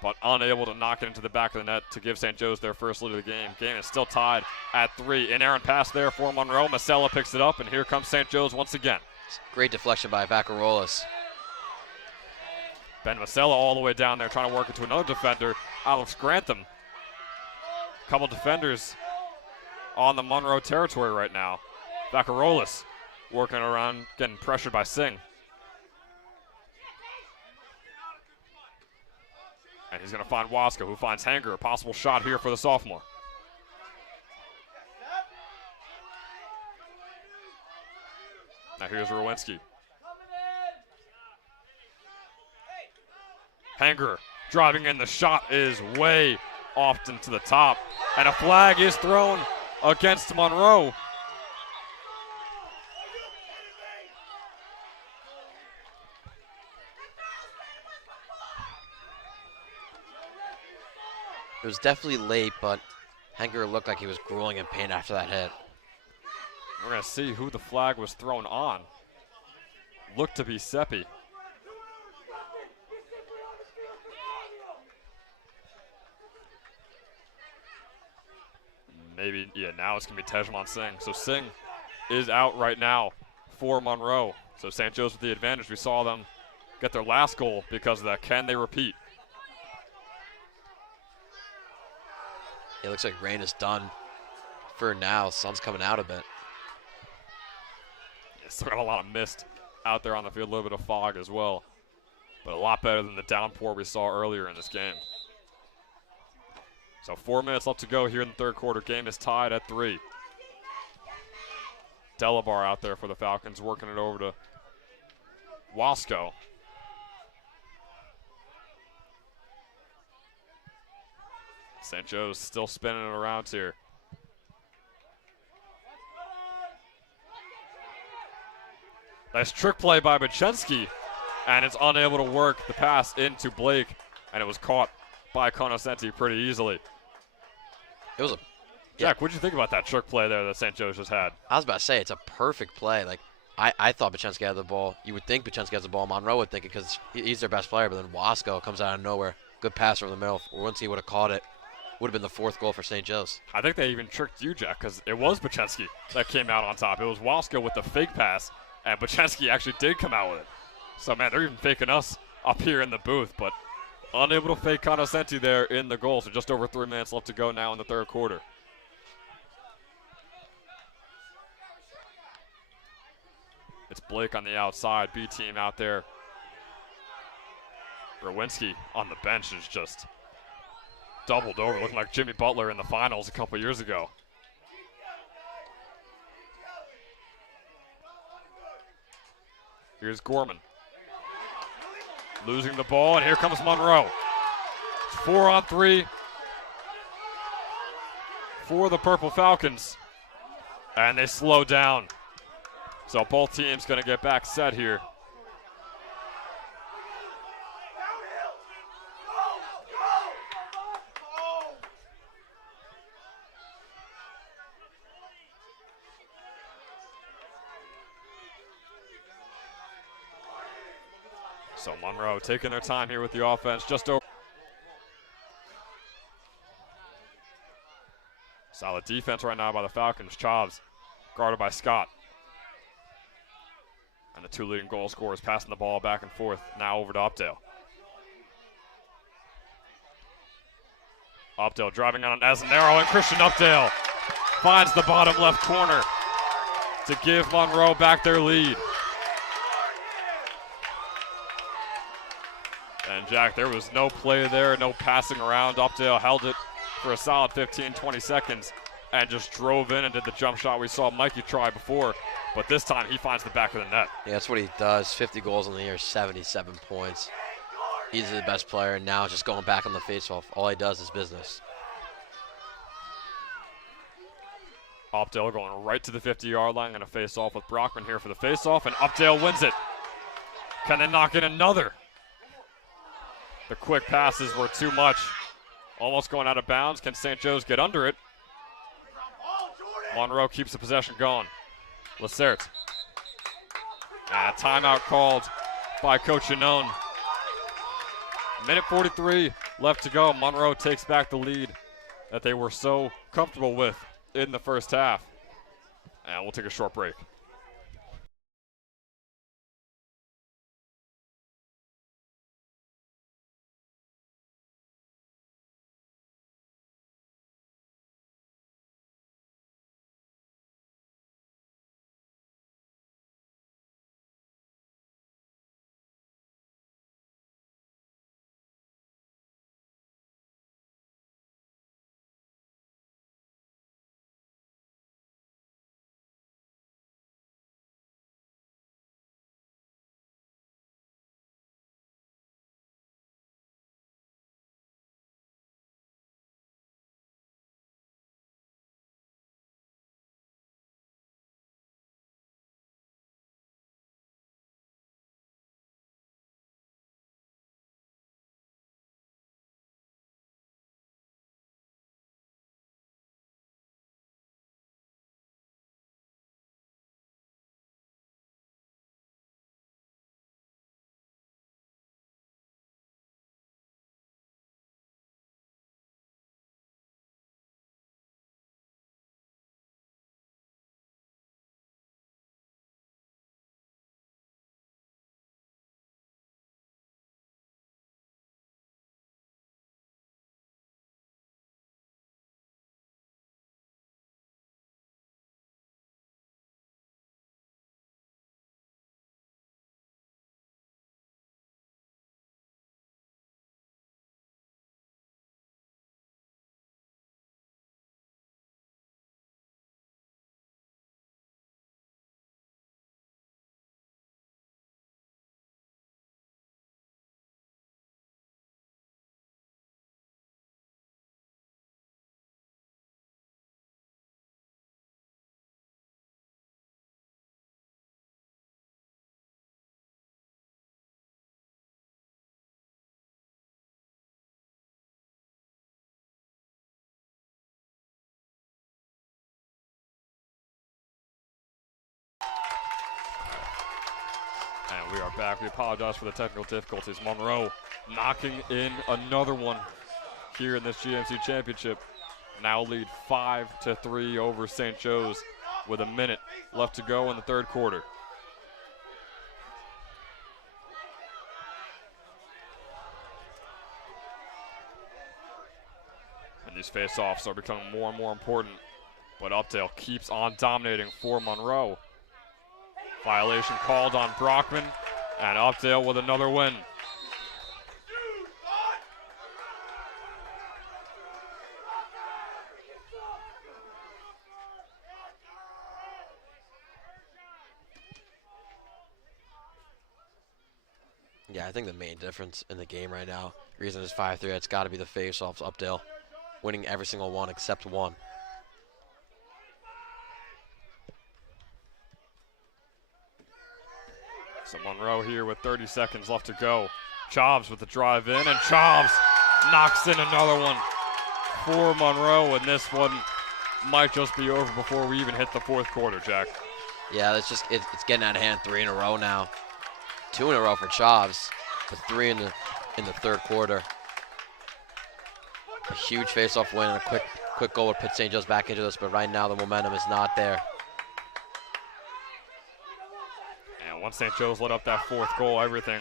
but unable to knock it into the back of the net to give St. Joe's their first lead of the game. Game is still tied at 3. Inerrant pass there for Monroe. Masella picks it up, and here comes St. Joe's once again. Great deflection by Vakarolis. Ben Masella all the way down there trying to work into another defender, Alex Grantham. Couple defenders on the Monroe territory right now. Vakarolis working around, getting pressured by Singh. And he's going to find Wasco, who finds Hanger. A possible shot here for the sophomore. Now here's Rowinski. Hanger driving in. The shot is way off into the top, and a flag is thrown against Monroe. It was definitely late, but Henker looked like he was grueling in pain after that hit. We're going to see who the flag was thrown on. Looked to be Seppi. Maybe, yeah, now it's going to be Tejman Singh. So Singh is out right now for Monroe. So St. Joe's with the advantage. We saw them get their last goal because of that. Can they repeat? It looks like rain is done for now. Sun's coming out a bit. Yeah, still got a lot of mist out there on the field, a little bit of fog as well. But a lot better than the downpour we saw earlier in this game. So 4 minutes left to go here in the third quarter. Game is tied at 3. Delabar out there for the Falcons, working it over to Wasco. St. Joe's still spinning it around here. Nice trick play by Bachensky, and it's unable to work the pass into Blake, and it was caught by Conoscenti pretty easily. It was a Jack, what did you think about that trick play there that St. Joe's just had? I was about to say, it's a perfect play. Like, I thought Bachensky had the ball. You would think Bachensky has the ball. Monroe would think it because he's their best player, but then Wasco comes out of nowhere. Good pass over the middle. Once he would have caught it, would have been the 4th goal for St. Joe's. I think they even tricked you, Jack, because it was Bachensky that came out on top. It was Wasco with the fake pass, and Bachensky actually did come out with it. So, man, they're even faking us up here in the booth, but unable to fake Conoscenti there in the goal. So just over 3 minutes left to go now in the third quarter. It's Blake on the outside, B team out there. Rowinski on the bench is just doubled over, looking like Jimmy Butler in the finals a couple years ago. Here's Gorman. Losing the ball, and here comes Monroe. 4-on-3 for the Purple Falcons. And they slow down. So both teams going to get back set here. So Monroe taking their time here with the offense, just over. Solid defense right now by the Falcons. Chavs guarded by Scott. And the 2 leading goal scorers passing the ball back and forth. Now over to Updale. Updale driving on Asanero, and Christian Updale finds the bottom left corner to give Monroe back their lead. And Jack, there was no play there, no passing around. Updale held it for a solid 15-20 seconds and just drove in and did the jump shot we saw Mikey try before. But this time he finds the back of the net. Yeah, that's what he does. 50 goals in the year, 77 points. He's the best player, and now just going back on the faceoff. All he does is business. Updale going right to the 50-yard line, going to face off with Brockman here for the faceoff, and Updale wins it. Can they knock in another? The quick passes were too much. Almost going out of bounds. Can St. Joe's get under it? Monroe keeps the possession going. Lacerte. And a timeout called by Coach Yanone. Minute 43 left to go. Monroe takes back the lead that they were so comfortable with in the first half. And we'll take a short break. We are back. We apologize for the technical difficulties. Monroe knocking in another one here in this GMC championship. Now lead 5-3 over St. Joe's with a minute left to go in the third quarter. And these face-offs are becoming more and more important, but Updale keeps on dominating for Monroe. Violation called on Brockman, and Updale with another win. Yeah, I think the main difference in the game right now, reason is 5-3, it's got to be the face-offs. Updale winning every single one except one. So Monroe here with 30 seconds left to go. Chobbs with the drive in, and Chobbs knocks in another one for Monroe, and this one might just be over before we even hit the fourth quarter, Jack. Yeah, it's getting out of hand. 3 in a row now. 2 in a row for Chobbs, but 3 in the third quarter. A huge face-off win and a quick goal would put St. Joe's back into this, but right now the momentum is not there. And once St. Joe's let up that fourth goal, everything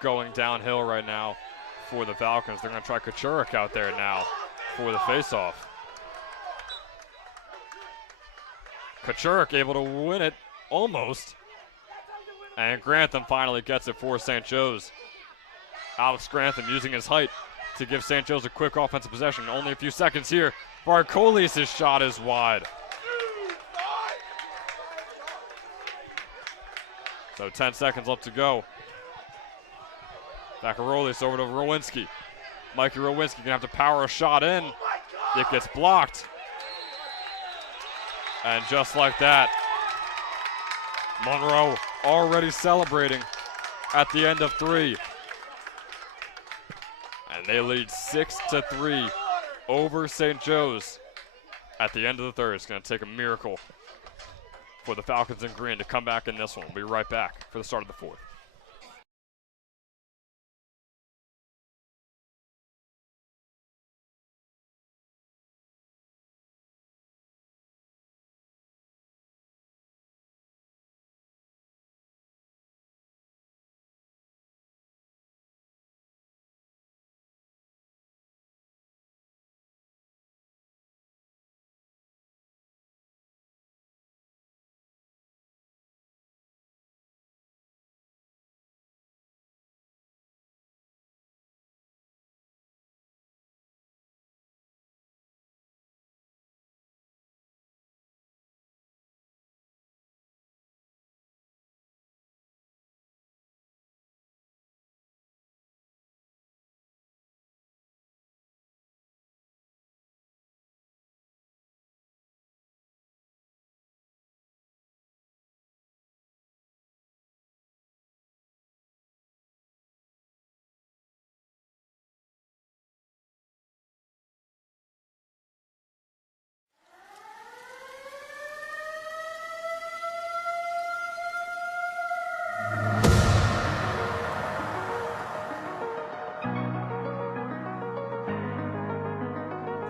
going downhill right now for the Falcons. They're going to try Kachurik out there now for the face-off. Kachurik able to win it, almost. And Grantham finally gets it for St. Joe's. Alex Grantham using his height to give St. Joe's a quick offensive possession. Only a few seconds here. Barcolis' shot is wide. So 10 seconds left to go. Vakarolis over to Rowinski. Mikey Rowinski gonna have to power a shot in. It gets blocked. And just like that, Monroe already celebrating at the end of 3. And they lead 6-3 over St. Joe's at the end of the third. It's going to take a miracle for the Falcons in green to come back in this one. We'll be right back for the start of the fourth.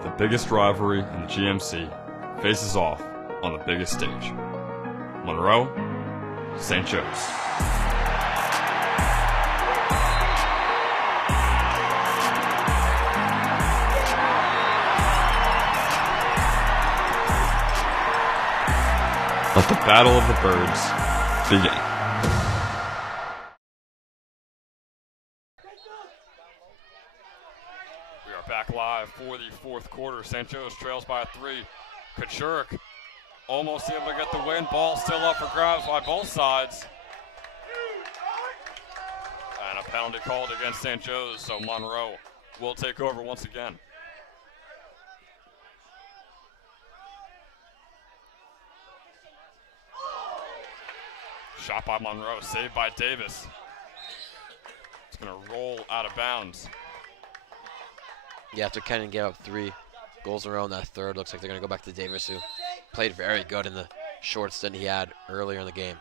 The biggest rivalry in the GMC faces off on the biggest stage. Monroe, St. Joe's. Let the Battle of the Birds begin. We are back live for the fourth quarter. St. Joe's trails by 3. Kachurik almost able to get the win. Ball still up for grabs by both sides. And a penalty called against St. Joe's, so Monroe will take over once again. Shot by Monroe, saved by Davis. It's going to roll out of bounds. Yeah, after Kenyon gave up 3 goals in a row in that third, looks like they're going to go back to Davis, who played very good in the short stint he had earlier in the game.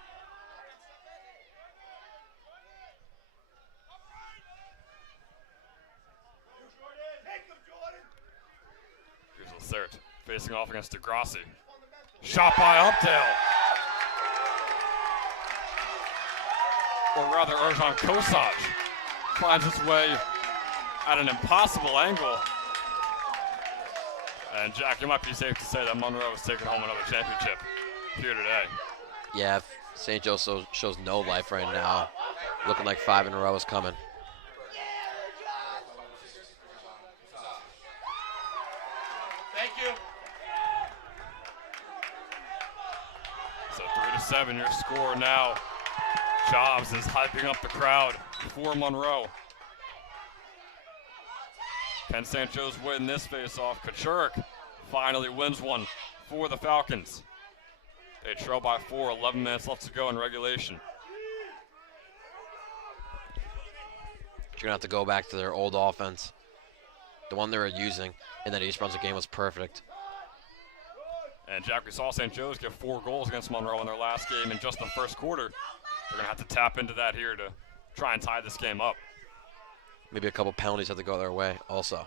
there, facing off against Degrassi. Shot by Updale. Or rather, Erjan Kosach finds its way at an impossible angle. And Jack, it might be safe to say that Monroe is taking home another championship here today. Yeah, St. Joe shows no life right now. Looking like 5 in a row is coming. Thank you. So 3-7 your score now. Jobs is hyping up the crowd for Monroe. Can St. Joe's win this face-off? Kachurik finally wins one for the Falcons. They trail by 4, 11 minutes left to go in regulation. You're going to have to go back to their old offense. The one they were using in that East Brunswick game was perfect. And Jack, we saw St. Joe's get 4 goals against Monroe in their last game in just the first quarter. They're going to have to tap into that here to try and tie this game up. Maybe a couple penalties have to go their way also.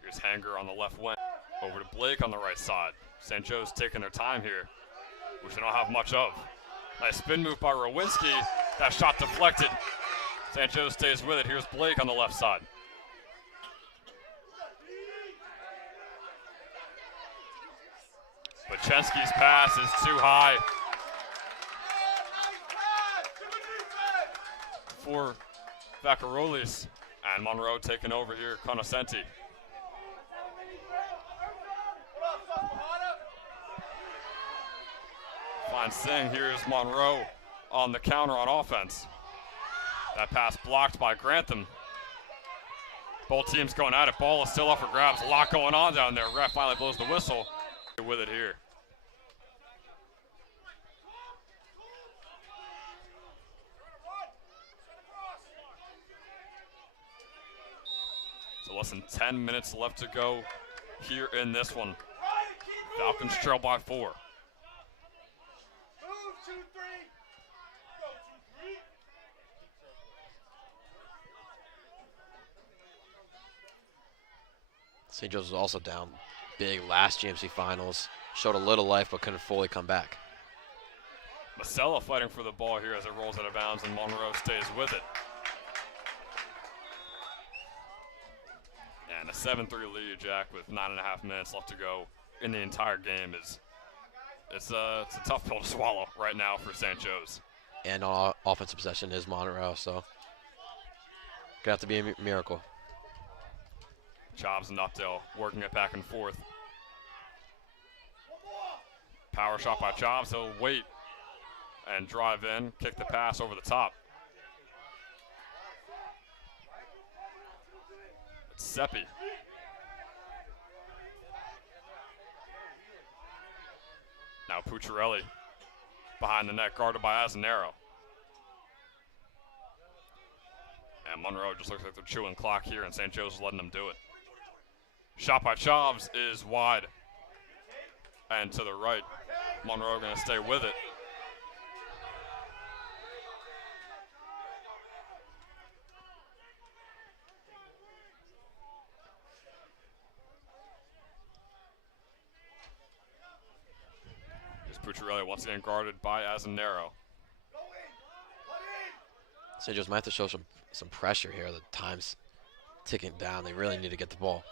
Here's Hanger on the left wing. Over to Blake on the right side. St. Joe's taking their time here, which they don't have much of. Nice spin move by Rowinski. That shot deflected. St. Joe stays with it. Here's Blake on the left side. Bachensky's pass is too high for Vakarolis. And Monroe taking over here, Conoscenti. Fine Singh, here's Monroe on the counter on offense. That pass blocked by Grantham. Both teams going at it. Ball is still up for grabs. A lot going on down there. Ref finally blows the whistle. With it here. So less than 10 minutes left to go here in this one. Falcons trail by 4. St. Joe's was also down big last GMC finals. Showed a little life but couldn't fully come back. Masella fighting for the ball here as it rolls out of bounds and Monroe stays with it. And a 7-3 lead, Jack, with 9.5 minutes left to go in the entire game it's a tough pill to swallow right now for St. Joe's. And offensive possession is Monroe, so gonna have to be a miracle. Jobs and Updale working it back and forth. Power shot by Jobs. He'll wait and drive in, kick the pass over the top. It's Seppi. Now Pucciarelli behind the net, guarded by Azzanero. And Monroe just looks like they're chewing clock here, and St. Joe's letting them do it. Shot by Jobs is wide. And to the right, Monroe going to stay with it. Here's Pucciarelli once again guarded by Azzanero. St. Joe's might have to show some pressure here. The time's ticking down. They really need to get the ball.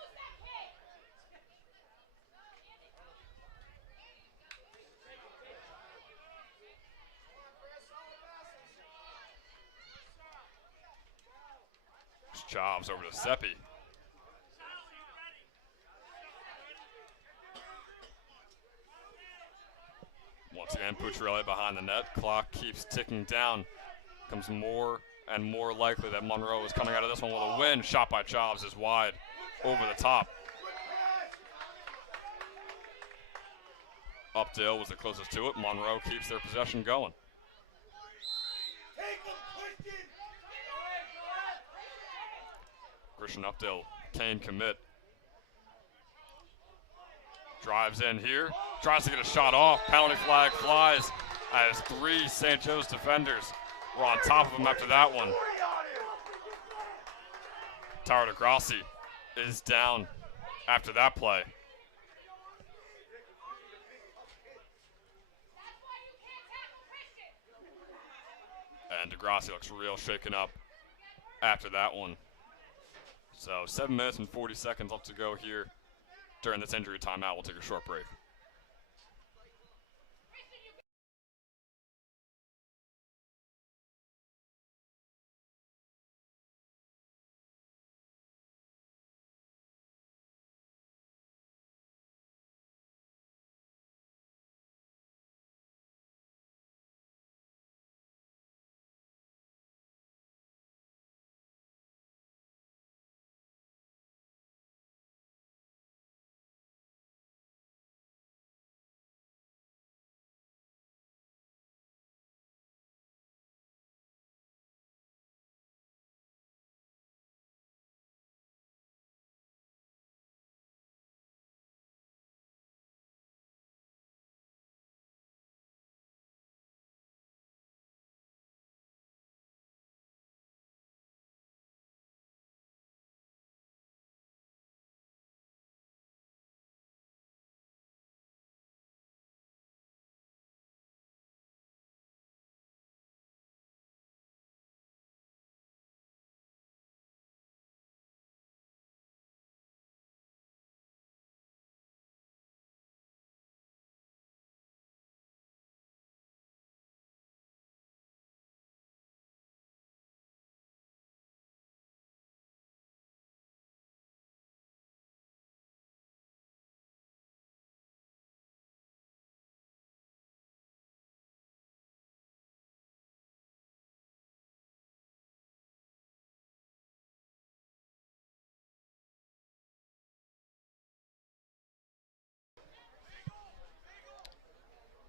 Jobs over to Seppi. Once again, Pucciarelli behind the net. Clock keeps ticking down. Becomes more and more likely that Monroe is coming out of this one with a win. Shot by Jobs is wide over the top. Updale was the closest to it. Monroe keeps their possession going. Christian Updale, Kane commit. Drives in here, tries to get a shot off. Penalty flag flies as 3 St. Joe's defenders were on top of him after that one. Taro DeGrassi is down after that play. And DeGrassi looks real shaken up after that one. So 7 minutes and 40 seconds left to go here during this injury timeout. We'll take a short break.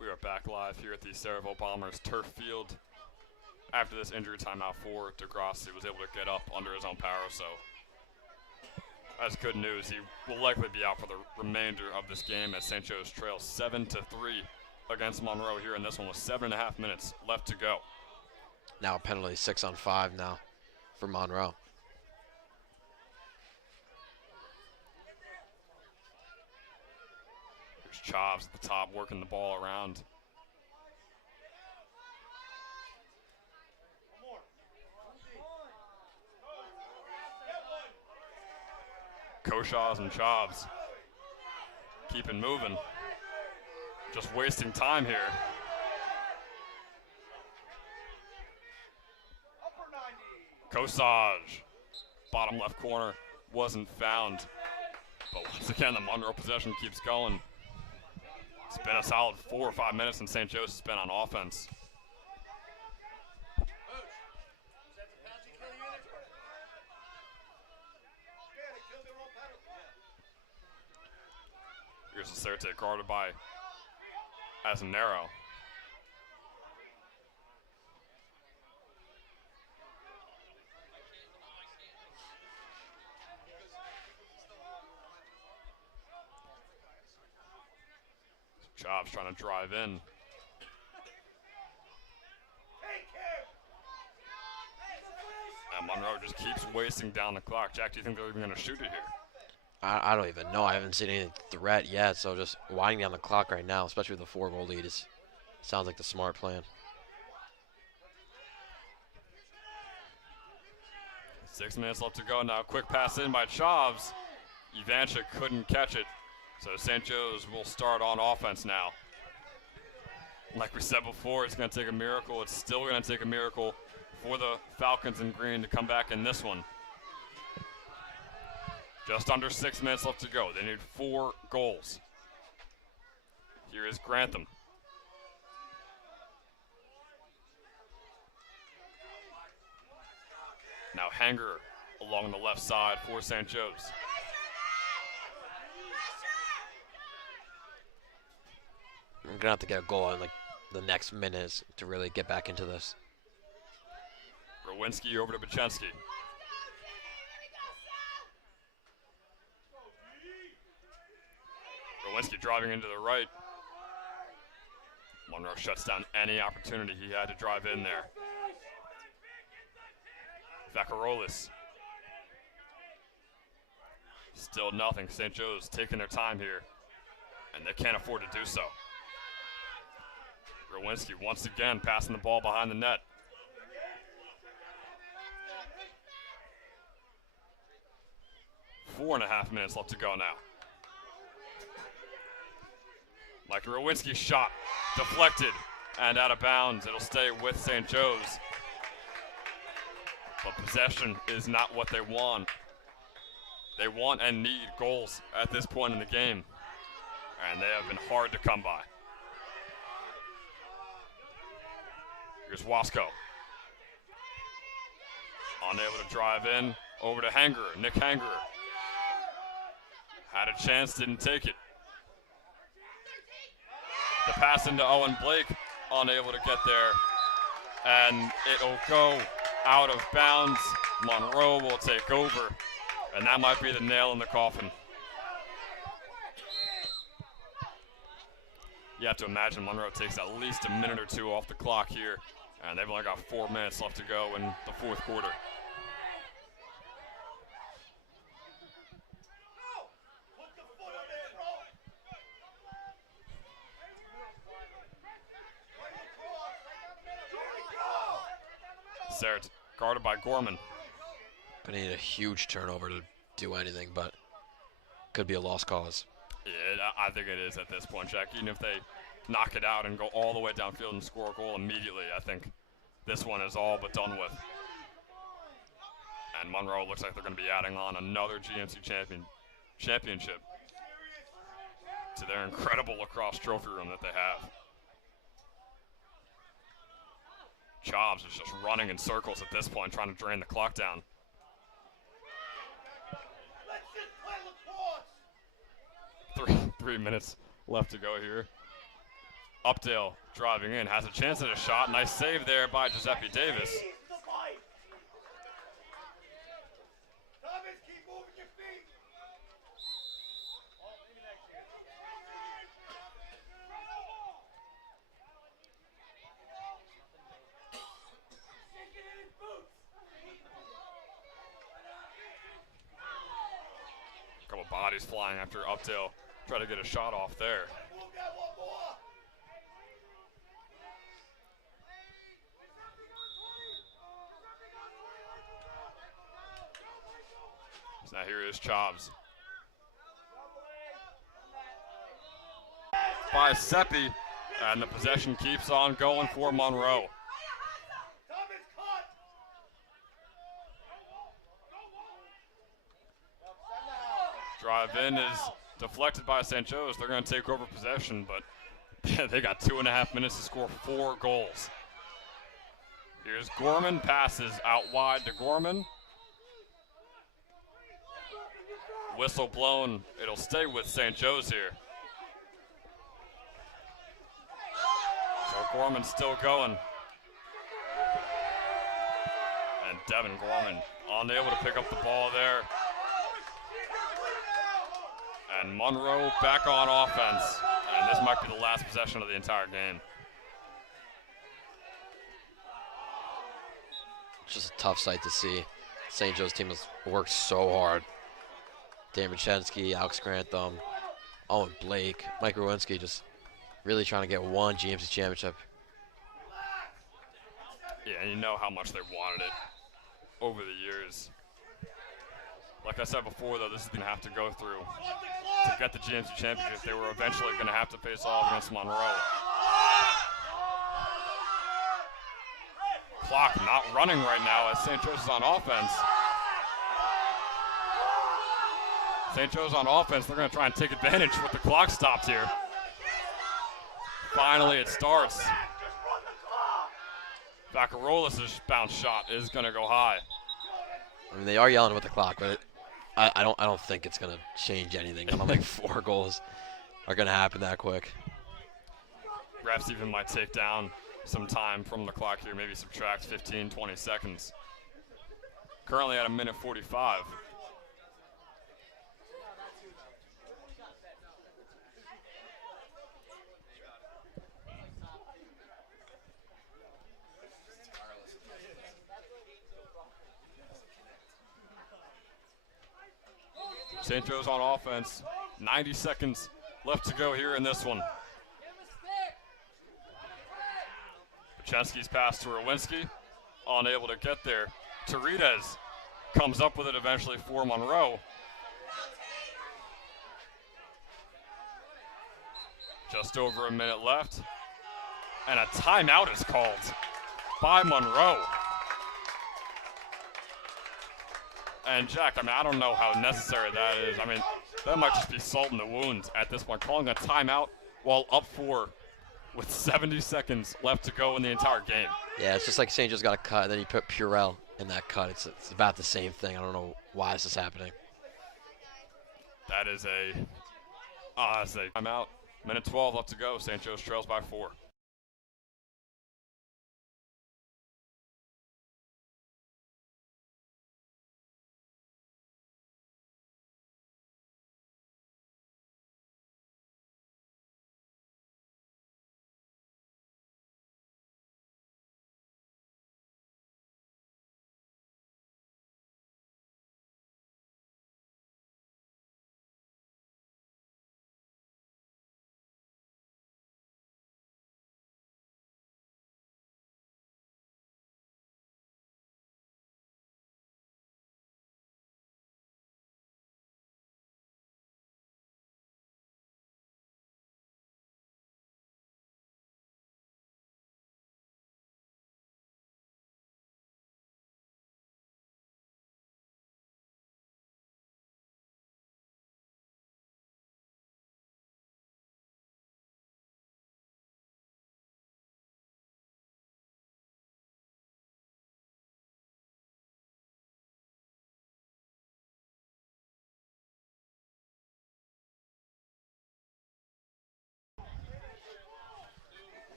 We are back live here at the Saraville Bombers turf field. After this injury timeout for DeGrassi, was able to get up under his own power, so that's good news. He will likely be out for the remainder of this game as St. Joe's trails 7-3 against Monroe here in this one with 7.5 minutes left to go. Now a penalty 6-on-5 now for Monroe. Chops at the top, working the ball around. Koshaws and Chops keeping moving. Just wasting time here. Kosaj, bottom left corner, wasn't found. But once again, the Monroe possession keeps going. It's been a solid 4 or 5 minutes since St. Joe's has been on offense. Here's Lacerte guarded by Azanero. Jobs trying to drive in. And Monroe just keeps wasting down the clock. Jack, do you think they're even going to shoot it here? I don't even know. I haven't seen any threat yet, so just winding down the clock right now, especially with the 4-goal lead, sounds like the smart plan. 6 minutes left to go now. Quick pass in by Chavs. Ivanchik couldn't catch it. So St. Joe's will start on offense now. Like we said before, it's going to take a miracle. It's still going to take a miracle for the Falcons in green to come back in this one. Just under 6 minutes left to go. They need 4 goals. Here is Grantham. Now Hanger along the left side for St. Joe's. I'm going to have to get a goal in like the next minutes to really get back into this. Rowinski over to Bachensky. Rowinski driving into the right. Monroe shuts down any opportunity he had to drive in there. Vacarolis. Still nothing. St. Joe's taking their time here, and they can't afford to do so. Rowinski once again passing the ball behind the net. Four and a half minutes left to go now. Like Rowinski's shot deflected and out of bounds. It'll stay with St. Joe's. But possession is not what they want. They want and need goals at this point in the game, and they have been hard to come by. Here's Wasco. Unable to drive in, over to Hangerer, Nick Hangerer. Had a chance, didn't take it. The pass into Owen Blake, unable to get there, and it'll go out of bounds. Monroe will take over, and that might be the nail in the coffin. You have to imagine Monroe takes at least a minute or two off the clock here, and they've only got 4 minutes left to go in the fourth quarter. Sert guarded by Gorman. Gonna need a huge turnover to do anything, but could be a lost cause. Yeah, I think it is at this point, Jack. Even if they knock it out and go all the way downfield and score a goal immediately, I think this one is all but done with. And Monroe looks like they're going to be adding on another GMC championship to their incredible lacrosse trophy room that they have. Jobs is just running in circles at this point, trying to drain the clock down. Three minutes left to go here. Updale driving in, has a chance at a shot. Nice save there by Giuseppe Davis. Couple bodies flying after Updale tried to get a shot off there. So now here is Chobbs. By Seppi, and the possession keeps on going for Monroe. Drive in is deflected by St. Joe's. They're going to take over possession, but they got 2.5 minutes to score 4 goals. Here's Gorman, passes out wide to Gorman. Whistle blown. It'll stay with St. Joe's here. So Gorman's still going. And Devin Gorman unable to pick up the ball there. And Monroe back on offense. And this might be the last possession of the entire game. It's just a tough sight to see. St. Joe's team has worked so hard. Dan Machensky, Alex Grantham, Owen Blake, Mike Rowinski just really trying to get one GMC championship. Yeah, and you know how much they wanted it over the years. Like I said before, though, this is going to have to go through to get the GMC championship. They were eventually going to have to face off against Monroe. Clock not running right now as St. Joe's is on offense. St. Joe's on offense. They're going to try and take advantage with the clock stopped here. Finally, it starts. Vacarolis' bounce shot is going to go high. I mean, they are yelling with the clock, but I don't think it's going to change anything. I don't think 4 goals are going to happen that quick. Refs even might take down some time from the clock here, maybe subtract 15, 20 seconds. Currently at 1:45. St. Joe's on offense. 90 seconds left to go here in this one. Pachensky's pass to Rowinski, unable to get there. Terides comes up with it eventually for Monroe. Just over a minute left. And a timeout is called by Monroe. And Jack, I mean, I don't know how necessary that is. I mean, that might just be salt in the wound at this point. Calling a timeout while up 4 with 70 seconds left to go in the entire game. Yeah, it's just like St. Joe's got a cut, and then you put Purell in that cut. It's about the same thing. I don't know why this is happening. That is a timeout. Minute 12 left to go. St. Joe's trails by 4.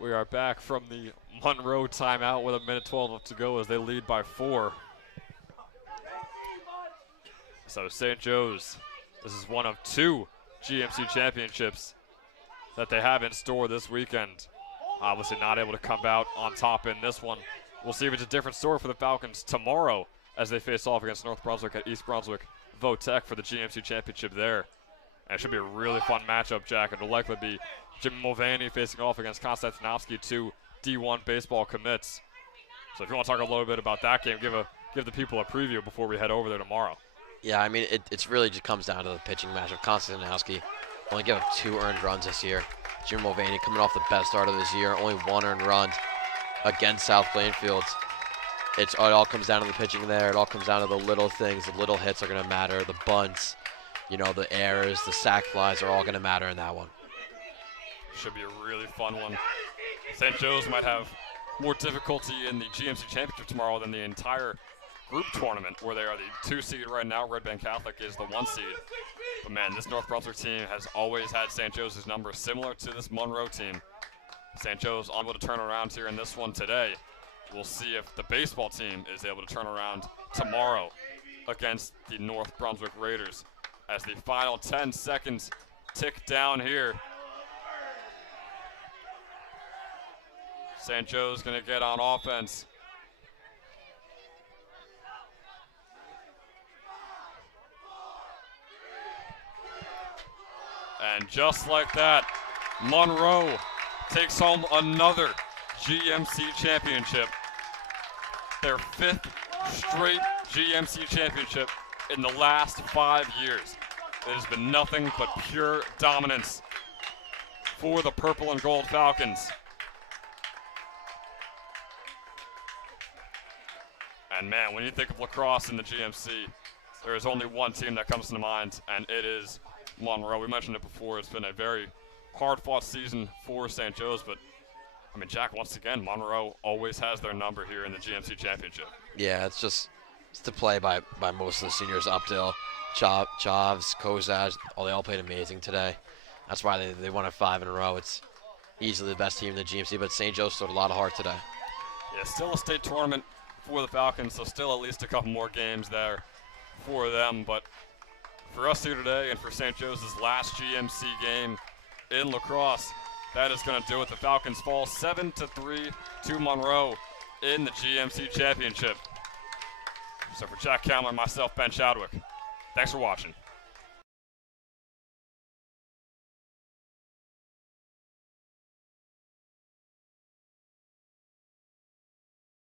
We are back from the Monroe timeout with a minute 12 left to go as they lead by 4. So St. Joe's, this is one of 2 GMC championships that they have in store this weekend. Obviously not able to come out on top in this one. We'll see if it's a different story for the Falcons tomorrow as they face off against North Brunswick at East Brunswick Votech for the GMC championship there. And it should be a really fun matchup, Jack. It'll likely be Jim Mulvaney facing off against Konstantinovsky, 2 D1 baseball commits. So if you want to talk a little bit about that game, give the people a preview before we head over there tomorrow. Yeah, I mean, it's really just comes down to the pitching matchup. Konstantinovsky only gave up 2 earned runs this year. Jim Mulvaney coming off the best start of this year, only 1 earned run against South Plainfield. It all comes down to the pitching there. It all comes down to the little things. The little hits are going to matter. The bunts, you know, the errors, the sac flies are all going to matter in that one. Should be a really fun one. St. Joe's might have more difficulty in the GMC championship tomorrow than the entire group tournament, where they are the 2 seed right now. Red Band Catholic is the 1 seed. But man, this North Brunswick team has always had St. Joe's number, similar to this Monroe team. St. Joe's unable to turn around here in this one today. We'll see if the baseball team is able to turn around tomorrow against the North Brunswick Raiders as the final 10 seconds tick down here. St. Joe's going to get on offense. And just like that, Monroe takes home another GMC championship. Their 5th straight GMC championship in the last 5 years. It has been nothing but pure dominance for the Purple and Gold Falcons. And man, when you think of lacrosse in the GMC, there is only one team that comes to mind, and it is Monroe. We mentioned it before. It's been a very hard-fought season for St. Joe's, but I mean, Jack, once again, Monroe always has their number here in the GMC championship. Yeah, it's to play by most of the seniors. Updill, Chavs, Kozaj, they all played amazing today. That's why they won it 5 in a row. It's easily the best team in the GMC, but St. Joe's showed a lot of heart today. Yeah, still a state tournament for the Falcons, so still at least a couple more games there for them. But for us here today and for St. Joe's last GMC game in lacrosse, that is going to do it. The Falcons fall 7-3 to Monroe in the GMC championship. So for Jack Kamler, myself, Ben Chadwick, Thanks for watching.